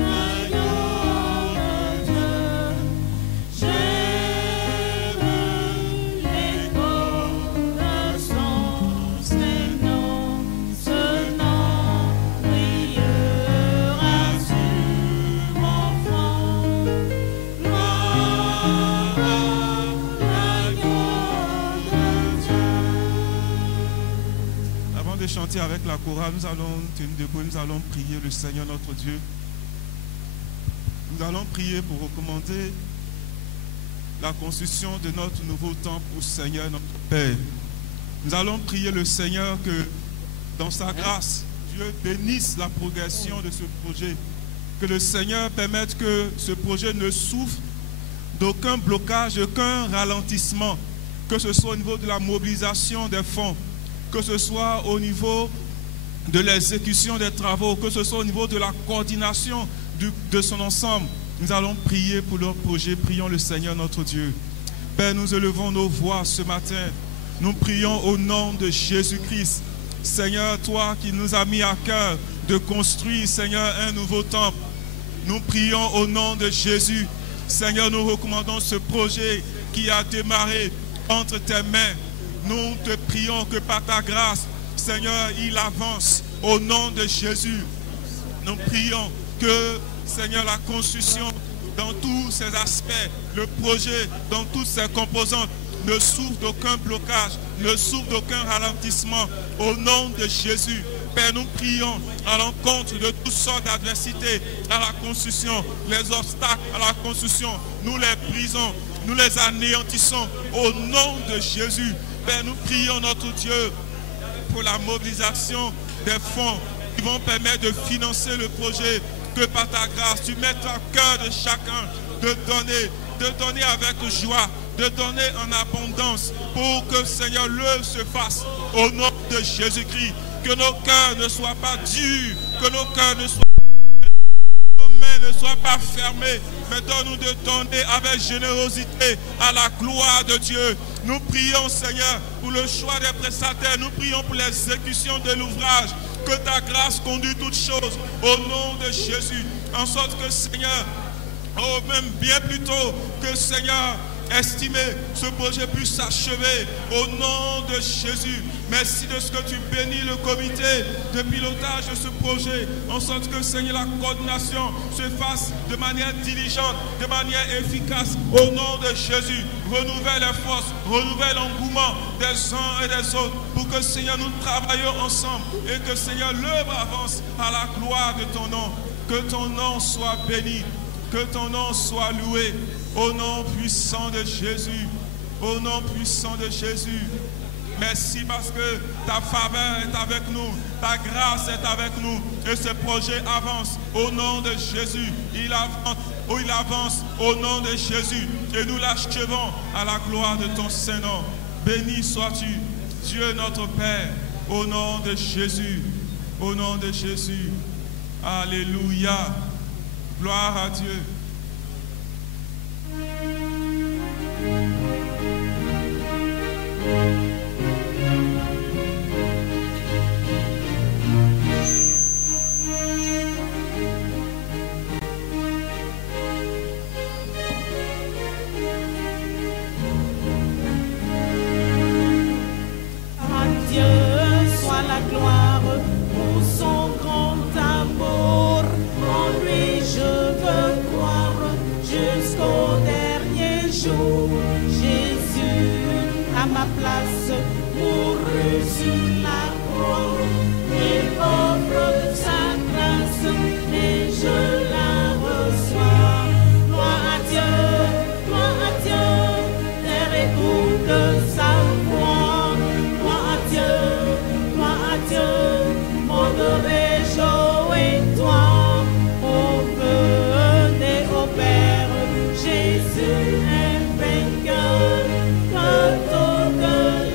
l'agneau de Dieu. J'aime l'écho de son saint nom. Ce nom brillera sur mon front. Gloire à l'agneau de Dieu. Avant de chanter avec la chorale, nous allons tenir debout, nous allons prier le Seigneur notre Dieu. Nous allons prier pour recommander la construction de notre nouveau temple au Seigneur notre Père. Nous allons prier le Seigneur que dans sa grâce, Dieu bénisse la progression de ce projet. Que le Seigneur permette que ce projet ne souffre d'aucun blocage, d'aucun ralentissement, que ce soit au niveau de la mobilisation des fonds, que ce soit au niveau de l'exécution des travaux, que ce soit au niveau de la coordination de son ensemble. Nous allons prier pour leur projet. Prions le Seigneur notre Dieu. Père, nous élevons nos voix ce matin. Nous prions au nom de Jésus-Christ. Seigneur, toi qui nous as mis à cœur de construire, Seigneur, un nouveau temple. Nous prions au nom de Jésus. Seigneur, nous recommandons ce projet qui a démarré entre tes mains. Nous te prions que par ta grâce, Seigneur, il avance au nom de Jésus. Nous prions que, Seigneur, la construction dans tous ses aspects, le projet dans toutes ses composantes, ne souffre d'aucun blocage, ne souffre d'aucun ralentissement. Au nom de Jésus, Père, nous prions à l'encontre de toutes sortes d'adversités à la construction, les obstacles à la construction. Nous les brisons, nous les anéantissons au nom de Jésus. Père, nous prions notre Dieu pour la mobilisation des fonds qui vont permettre de financer le projet. Que par ta grâce, tu mettes au cœur de chacun de donner avec joie, de donner en abondance pour que, Seigneur, l'œuvre se fasse au nom de Jésus-Christ. Que nos cœurs ne soient pas durs, que nos cœurs ne soient nos mains ne soient pas fermées, mais donne-nous de donner avec générosité à la gloire de Dieu. Nous prions, Seigneur, pour le choix des prestataires. Nous prions pour l'exécution de l'ouvrage. Que ta grâce conduise toutes choses au nom de Jésus. En sorte que, Seigneur, oh, même bien plus tôt que, Seigneur, estimé, ce projet puisse s'achever au nom de Jésus. Merci de ce que tu bénis le comité de pilotage de ce projet, en sorte que, Seigneur, la coordination se fasse de manière diligente, de manière efficace, au nom de Jésus. Renouvelle les forces, renouvelle l'engouement des uns et des autres, pour que, Seigneur, nous travaillions ensemble et que, Seigneur, l'œuvre avance à la gloire de ton nom. Que ton nom soit béni, que ton nom soit loué. Au nom puissant de Jésus, au nom puissant de Jésus. Merci parce que ta faveur est avec nous, ta grâce est avec nous et ce projet avance au nom de Jésus. Il avance au nom de Jésus et nous l'achevons à la gloire de ton Saint-Nom. Béni sois-tu, Dieu notre Père, au nom de Jésus, au nom de Jésus. Alléluia, gloire à Dieu. Jésus est vainqueur, que toute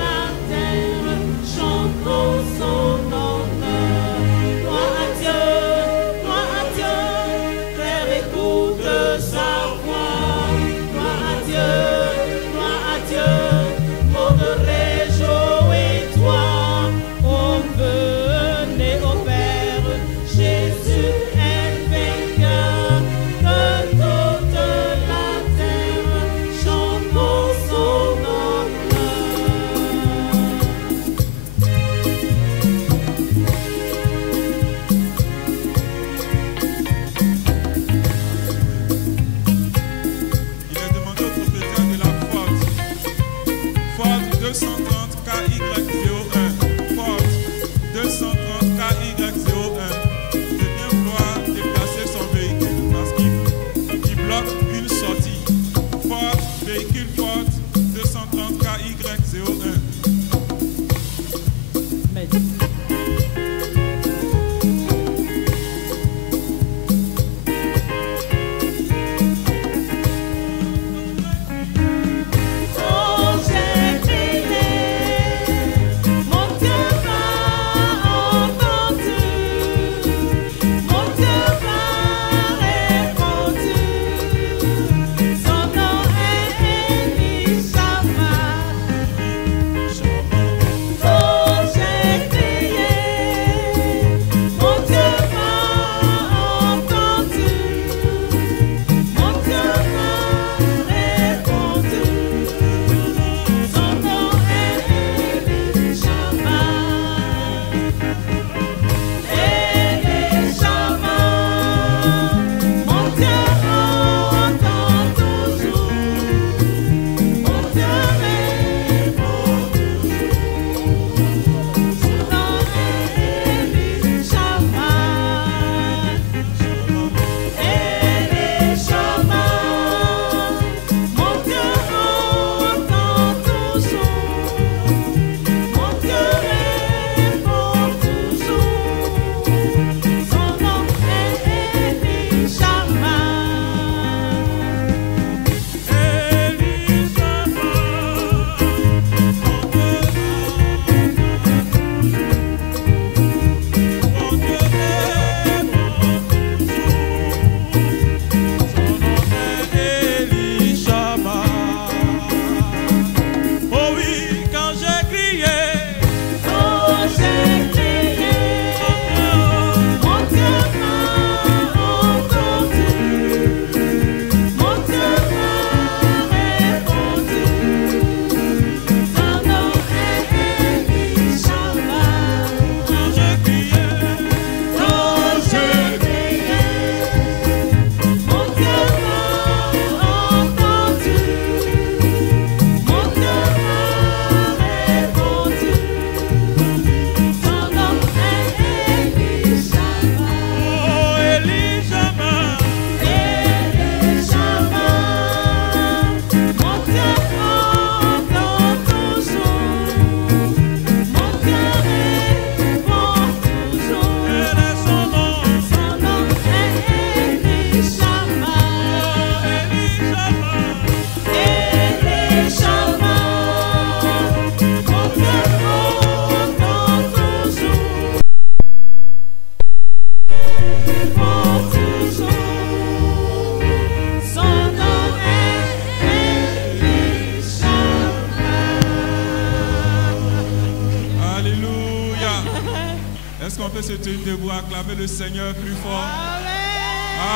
Est-ce qu'on peut se tenir debout, acclamer le Seigneur plus fort?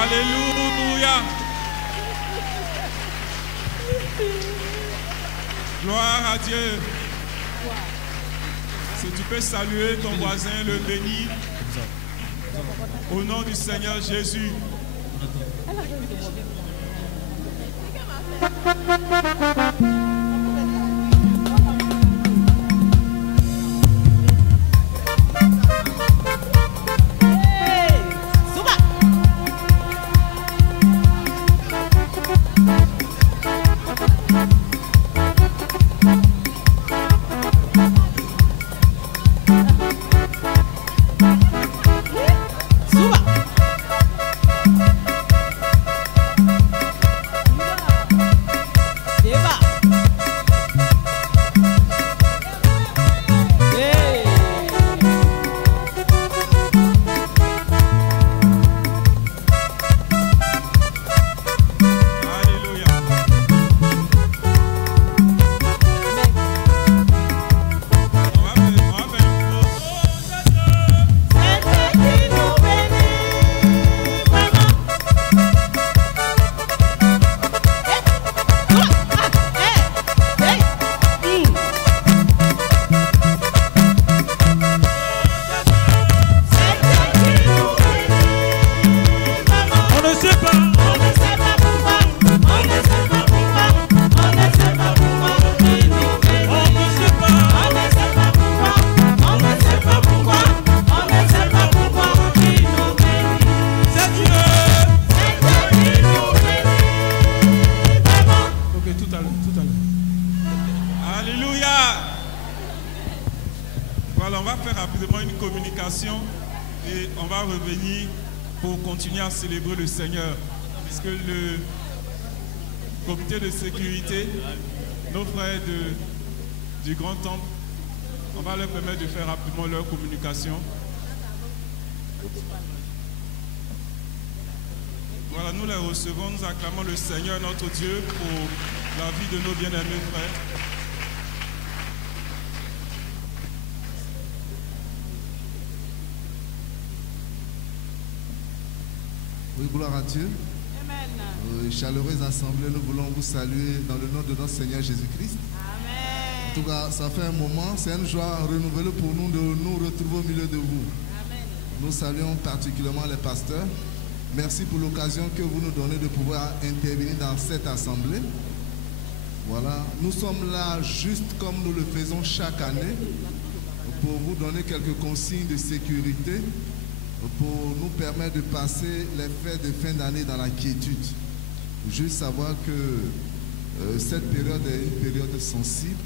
Alléluia. Gloire à Dieu. Si tu peux saluer ton voisin, le bénir. Au nom du Seigneur Jésus. Et on va revenir pour continuer à célébrer le Seigneur, puisque le comité de sécurité, nos frères du Grand Temple, on va leur permettre de faire rapidement leur communication. Voilà, nous les recevons, nous acclamons le Seigneur notre Dieu pour la vie de nos bien-aimés frères. Oui, gloire à Dieu. Amen. Chaleureuse assemblée, nous voulons vous saluer dans le nom de notre Seigneur Jésus-Christ. Amen. En tout cas, ça fait un moment, c'est une joie renouvelée pour nous de nous retrouver au milieu de vous. Amen. Nous saluons particulièrement les pasteurs. Merci pour l'occasion que vous nous donnez de pouvoir intervenir dans cette assemblée. Voilà, nous sommes là juste comme nous le faisons chaque année pour vous donner quelques consignes de sécurité, pour nous permettre de passer les fêtes de fin d'année dans la quiétude. Juste savoir que cette période est une période sensible.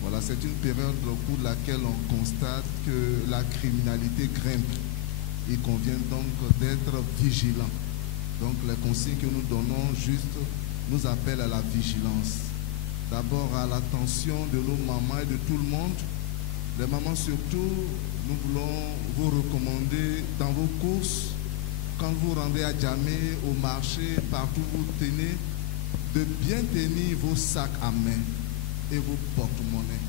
Voilà, c'est une période au cours de laquelle on constate que la criminalité grimpe. Il convient donc d'être vigilant. Donc les consignes que nous donnons juste nous appellent à la vigilance. D'abord à l'attention de nos mamans et de tout le monde. Les mamans surtout, nous voulons vous recommander dans vos courses, quand vous rendez à Djamé, au marché, partout où vous tenez, de bien tenir vos sacs à main et vos porte-monnaies.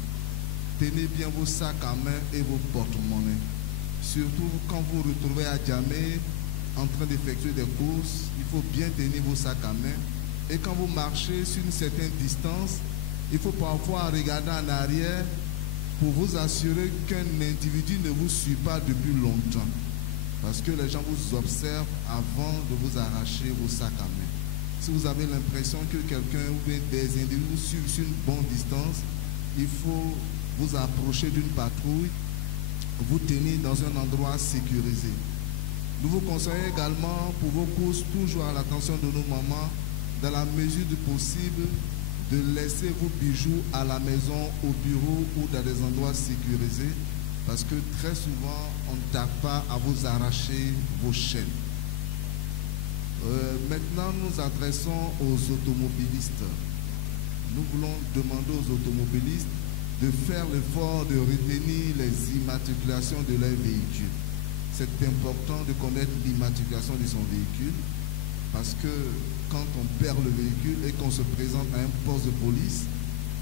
Tenez bien vos sacs à main et vos porte-monnaies. Surtout quand vous vous retrouvez à Djamé en train d'effectuer des courses, il faut bien tenir vos sacs à main. Et quand vous marchez sur une certaine distance, il faut parfois regarder en arrière pour vous assurer qu'un individu ne vous suit pas depuis longtemps. Parce que les gens vous observent avant de vous arracher vos sacs à main. Si vous avez l'impression que quelqu'un ou des individus vous suivent sur une bonne distance, il faut vous approcher d'une patrouille, vous tenir dans un endroit sécurisé. Nous vous conseillons également pour vos courses, toujours à l'attention de nos mamans, dans la mesure du possible, de laisser vos bijoux à la maison, au bureau ou dans des endroits sécurisés, parce que très souvent, on ne tarde pas à vous arracher vos chaînes. Maintenant, nous adressons aux automobilistes. Nous voulons demander aux automobilistes de faire l'effort de retenir les immatriculations de leurs véhicules. C'est important de connaître l'immatriculation de son véhicule, parce que quand on perd le véhicule et qu'on se présente à un poste de police,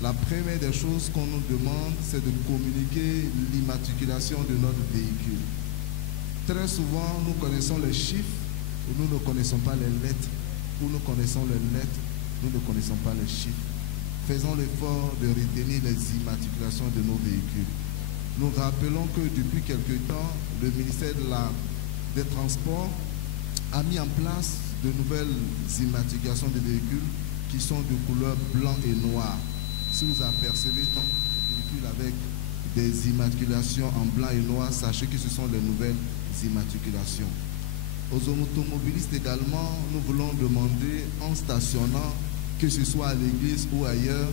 la première des choses qu'on nous demande, c'est de communiquer l'immatriculation de notre véhicule. Très souvent, nous connaissons les chiffres, ou nous ne connaissons pas les lettres, ou nous connaissons les lettres, nous ne connaissons pas les chiffres. Faisons l'effort de retenir les immatriculations de nos véhicules. Nous rappelons que depuis quelque temps, le ministère des Transports a mis en place de nouvelles immatriculations de véhicules qui sont de couleur blanc et noir. Si vous apercevez donc des véhicules avec des immatriculations en blanc et noir, sachez que ce sont les nouvelles immatriculations. Aux automobilistes également, nous voulons demander en stationnant, que ce soit à l'église ou ailleurs,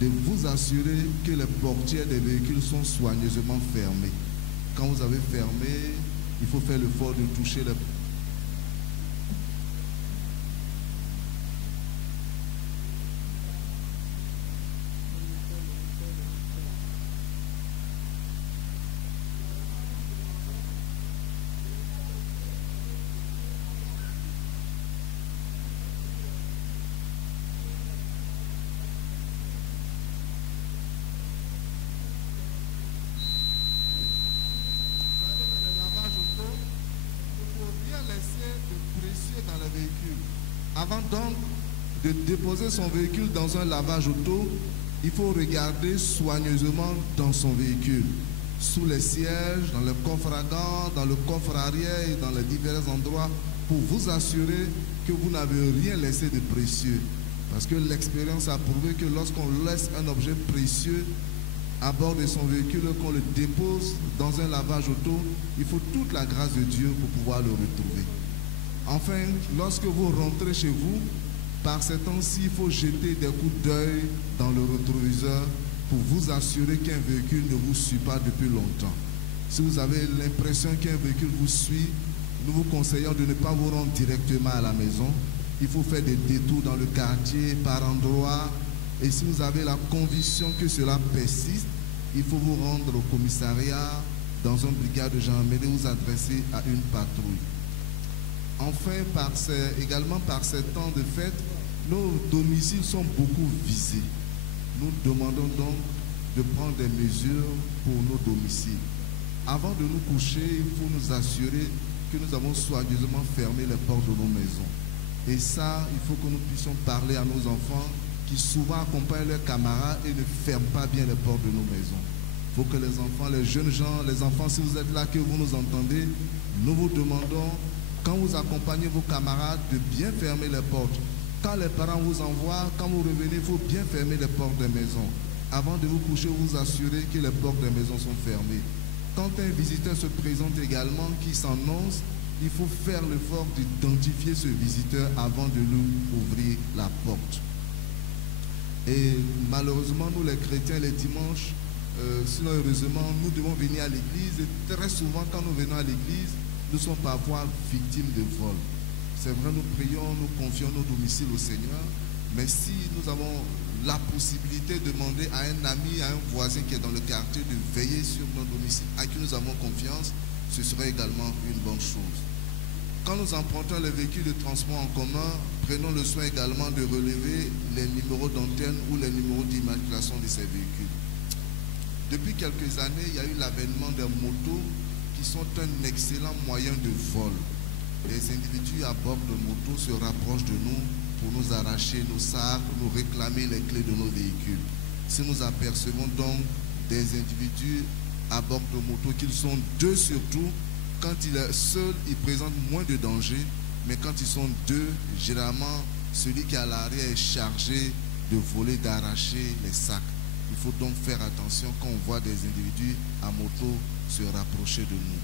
de vous assurer que les portières des véhicules sont soigneusement fermées. Quand vous avez fermé, il faut faire l'effort de toucher les Avant donc de déposer son véhicule dans un lavage auto, il faut regarder soigneusement dans son véhicule, sous les sièges, dans le coffre à gants, dans le coffre arrière et dans les divers endroits pour vous assurer que vous n'avez rien laissé de précieux. Parce que l'expérience a prouvé que lorsqu'on laisse un objet précieux à bord de son véhicule, qu'on le dépose dans un lavage auto, il faut toute la grâce de Dieu pour pouvoir le retrouver. Enfin, lorsque vous rentrez chez vous, par ces temps-ci, il faut jeter des coups d'œil dans le rétroviseur pour vous assurer qu'un véhicule ne vous suit pas depuis longtemps. Si vous avez l'impression qu'un véhicule vous suit, nous vous conseillons de ne pas vous rendre directement à la maison. Il faut faire des détours dans le quartier, par endroits. Et si vous avez la conviction que cela persiste, il faut vous rendre au commissariat, dans une brigade de gendarmerie, vous adresser à une patrouille. Enfin, également par ces temps de fête, nos domiciles sont beaucoup visés. Nous demandons donc de prendre des mesures pour nos domiciles. Avant de nous coucher, il faut nous assurer que nous avons soigneusement fermé les portes de nos maisons. Et ça, il faut que nous puissions parler à nos enfants qui souvent accompagnent leurs camarades et ne ferment pas bien les portes de nos maisons. Il faut que les enfants, les jeunes gens, les enfants, si vous êtes là, que vous nous entendez, nous vous demandons, quand vous accompagnez vos camarades, de bien fermer les portes. Quand les parents vous envoient, quand vous revenez, il faut bien fermer les portes des maisons. Avant de vous coucher, vous assurez que les portes des maisons sont fermées. Quand un visiteur se présente également, qui s'annonce, il faut faire l'effort d'identifier ce visiteur avant de lui ouvrir la porte. Et malheureusement, nous les chrétiens, les dimanches, sinon heureusement, nous devons venir à l'église. Et très souvent, quand nous venons à l'église, nous sommes parfois victimes de vol. C'est vrai, nous prions, nous confions nos domiciles au Seigneur, mais si nous avons la possibilité de demander à un ami, à un voisin qui est dans le quartier de veiller sur nos domiciles, à qui nous avons confiance, ce serait également une bonne chose. Quand nous empruntons les véhicules de transport en commun, prenons le soin également de relever les numéros d'antenne ou les numéros d'immatriculation de ces véhicules. Depuis quelques années, il y a eu l'avènement des motos qui sont un excellent moyen de vol. Les individus à bord de motos se rapprochent de nous pour nous arracher nos sacs, nous réclamer les clés de nos véhicules. Si nous apercevons donc des individus à bord de motos, qu'ils sont deux surtout, quand il est seul, il présente moins de danger, mais quand ils sont deux, généralement, celui qui est à l'arrière est chargé de voler, d'arracher les sacs. Il faut donc faire attention quand on voit des individus à moto se rapprocher de nous.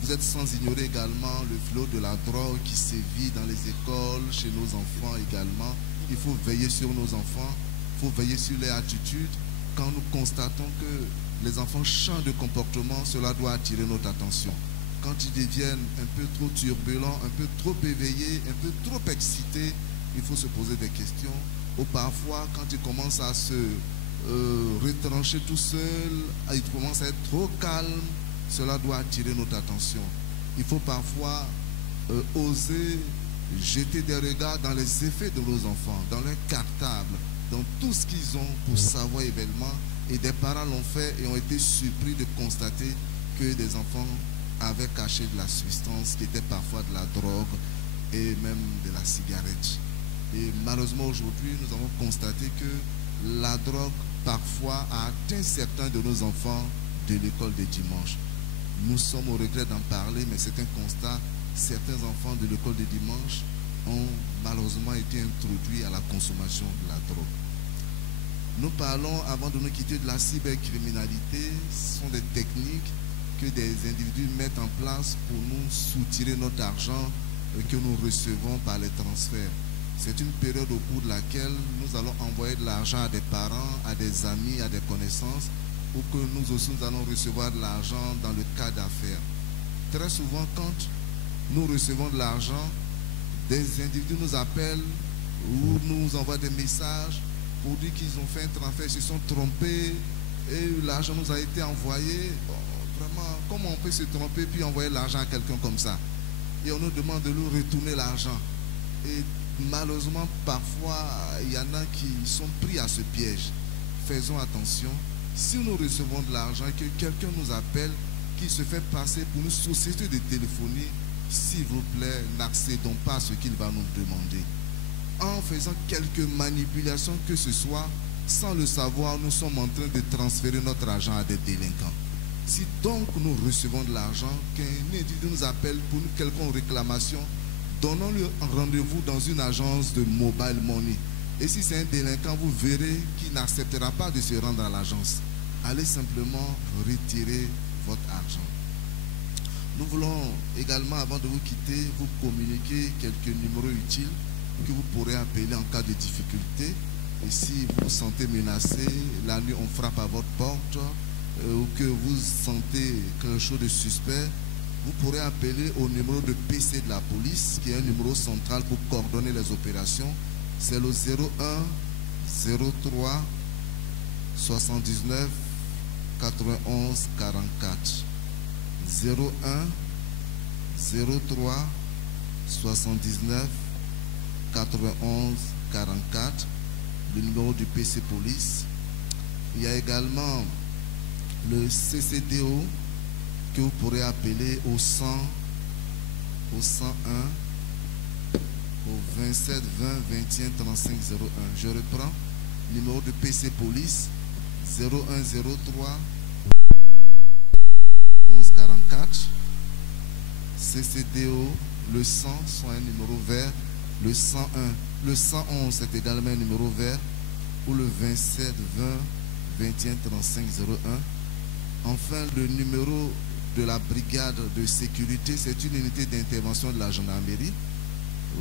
Vous êtes sans ignorer également le flot de la drogue qui sévit dans les écoles, chez nos enfants également. Il faut veiller sur nos enfants, il faut veiller sur leur attitude. Quand nous constatons que les enfants changent de comportement, cela doit attirer notre attention. Quand ils deviennent un peu trop turbulents, un peu trop éveillés, un peu trop excités, il faut se poser des questions. Ou parfois, quand ils commencent à se retrancher tout seuls, ils commencent à être trop calmes, cela doit attirer notre attention. Il faut parfois oser jeter des regards dans les effets de nos enfants, dans leurs cartables, dans tout ce qu'ils ont pour savoir événement. Et des parents l'ont fait et ont été surpris de constater que des enfants avait caché de la substance qui était parfois de la drogue et même de la cigarette. Et malheureusement aujourd'hui, nous avons constaté que la drogue parfois a atteint certains de nos enfants de l'école des dimanches. Nous sommes au regret d'en parler, mais c'est un constat. Certains enfants de l'école des dimanches ont malheureusement été introduits à la consommation de la drogue. Nous parlons, avant de nous quitter, de la cybercriminalité. Ce sont des techniques que des individus mettent en place pour nous soutirer notre argent que nous recevons par les transferts. C'est une période au cours de laquelle nous allons envoyer de l'argent à des parents, à des amis, à des connaissances, ou que nous aussi nous allons recevoir de l'argent dans le cas d'affaires. Très souvent, quand nous recevons de l'argent, des individus nous appellent ou nous envoient des messages pour dire qu'ils ont fait un transfert, ils se sont trompés et l'argent nous a été envoyé. Bon, vraiment, comment on peut se tromper puis envoyer l'argent à quelqu'un comme ça? Et on nous demande de nous retourner l'argent. Et malheureusement, parfois, il y en a qui sont pris à ce piège. Faisons attention. Si nous recevons de l'argent et que quelqu'un nous appelle, qui se fait passer pour une société de téléphonie, s'il vous plaît, n'accédons pas à ce qu'il va nous demander. En faisant quelques manipulations que ce soit, sans le savoir, nous sommes en train de transférer notre argent à des délinquants. Si donc nous recevons de l'argent, qu'un individu nous appelle pour une quelconque réclamation, donnons-lui un rendez-vous dans une agence de mobile money. Et si c'est un délinquant, vous verrez qu'il n'acceptera pas de se rendre à l'agence. Allez simplement retirer votre argent. Nous voulons également, avant de vous quitter, vous communiquer quelques numéros utiles que vous pourrez appeler en cas de difficulté. Et si vous vous sentez menacé, la nuit on frappe à votre porte, ou que vous sentez quelque chose de suspect, vous pourrez appeler au numéro de PC de la police, qui est un numéro central pour coordonner les opérations. C'est le 01 03 79 91 44. 01 03 79 91 44, le numéro du PC Police. Il y a également le CCDO que vous pourrez appeler au 100, au 101, au 27 20 21 35 01. Je reprends, numéro de PC Police 0103 11 44. CCDO, le 100 sont un numéro vert, le 101, le 111 c'est également un numéro vert, ou le 27 20 21 35 01. Enfin, le numéro de la brigade de sécurité, c'est une unité d'intervention de la gendarmerie.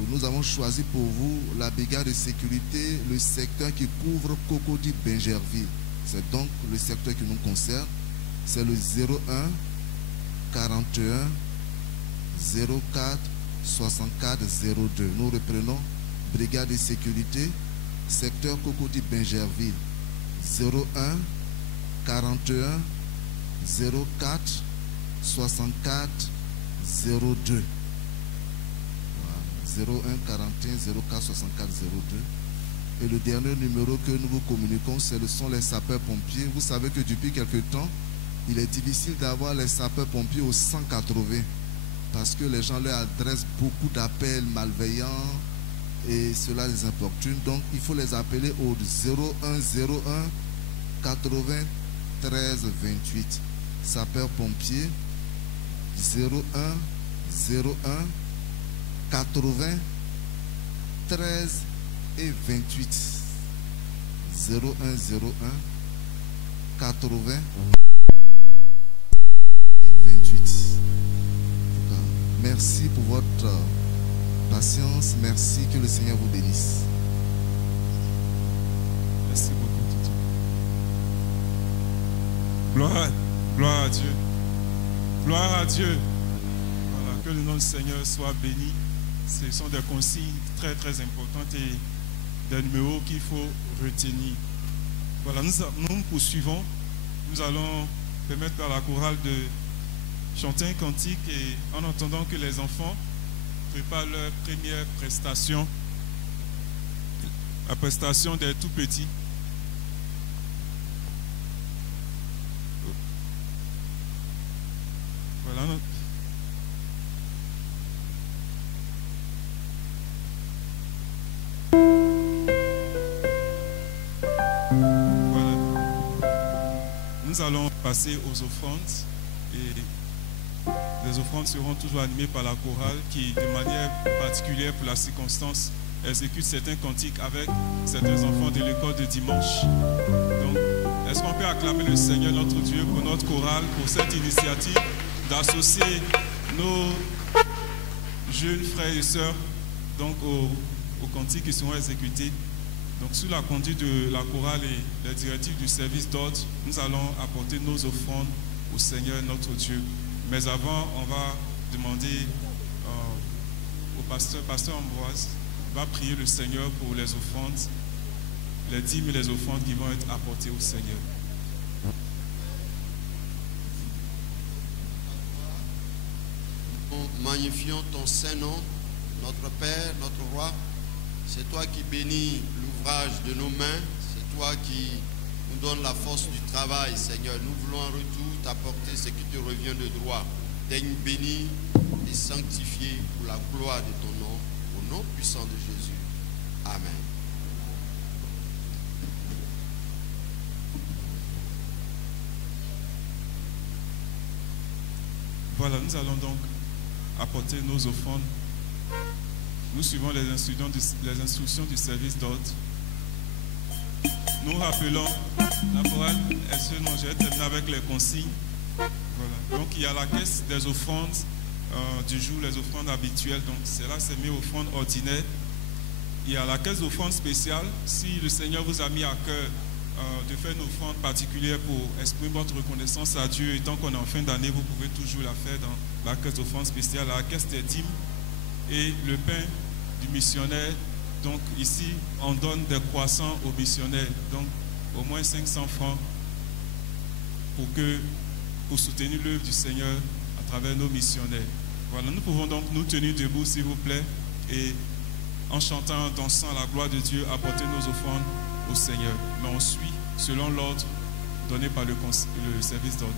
Nous avons choisi pour vous la brigade de sécurité, le secteur qui couvre Cocody-Bingerville. C'est donc le secteur qui nous concerne. C'est le 01 41 04 64 02. Nous reprenons brigade de sécurité, secteur Cocody-Bingerville. 01 41 04 64 02. 01 41 04 64 02. Et le dernier numéro que nous vous communiquons, ce sont les sapeurs-pompiers. Vous savez que depuis quelque temps, il est difficile d'avoir les sapeurs-pompiers au 180 parce que les gens leur adressent beaucoup d'appels malveillants et cela les importune. Donc, il faut les appeler au 0101 80 13 28. Sapeurs-pompiers 0101 80 13 et 28. 0101 80 et 28. Merci pour votre patience. Merci, que le Seigneur vous bénisse. Merci beaucoup, Tito. Gloire à Dieu. Gloire à Dieu. Voilà, que le nom du Seigneur soit béni. Ce sont des consignes très très importantes et des numéros qu'il faut retenir. Voilà, nous poursuivons. Nous allons permettre à la chorale de chanter un cantique et en attendant que les enfants préparent leur première prestation, la prestation des tout petits. Voilà, nous allons passer aux offrandes et les offrandes seront toujours animées par la chorale qui, de manière particulière pour la circonstance, exécute certains cantiques avec certains enfants de l'école de dimanche. Donc, est-ce qu'on peut acclamer le Seigneur notre Dieu pour notre chorale, pour cette initiative d'associer nos jeunes frères et sœurs donc aux cantiques qui seront exécutés. Donc, sous la conduite de la chorale et les directives du service d'ordre, nous allons apporter nos offrandes au Seigneur notre Dieu. Mais avant, on va demander au pasteur Ambroise, va prier le Seigneur pour les offrandes, les dîmes et les offrandes qui vont être apportées au Seigneur. Nous magnifions ton Saint-Nom, notre Père, notre Roi. C'est toi qui bénis l'ouvrage de nos mains. C'est toi qui nous donne la force du travail, Seigneur. Nous voulons en retour t'apporter ce qui te revient de droit. Daigne bénir et sanctifier pour la gloire de ton nom, au nom puissant de Jésus. Amen. Voilà, nous allons donc apporter nos offrandes. Nous suivons les instructions du service d'ordre. Nous rappelons la chorale, je vais terminer avec les consignes. Voilà. Donc il y a la caisse des offrandes du jour, les offrandes habituelles. Donc cela c'est mis aux offrandes ordinaires. Il y a la caisse d'offrandes spéciale. Si le Seigneur vous a mis à cœur de faire une offrande particulière pour exprimer votre reconnaissance à Dieu, et tant qu'on est en fin d'année, vous pouvez toujours la faire dans la caisse d'offrandes spéciale, la caisse des dîmes et le pain du missionnaire. Donc ici, on donne des croissants aux missionnaires, donc au moins 500 francs pour soutenir l'œuvre du Seigneur à travers nos missionnaires. Voilà, nous pouvons donc nous tenir debout, s'il vous plaît, et en chantant, en dansant à la gloire de Dieu, apporter nos offrandes au Seigneur. Mais on suit selon l'ordre donné par le service d'ordre.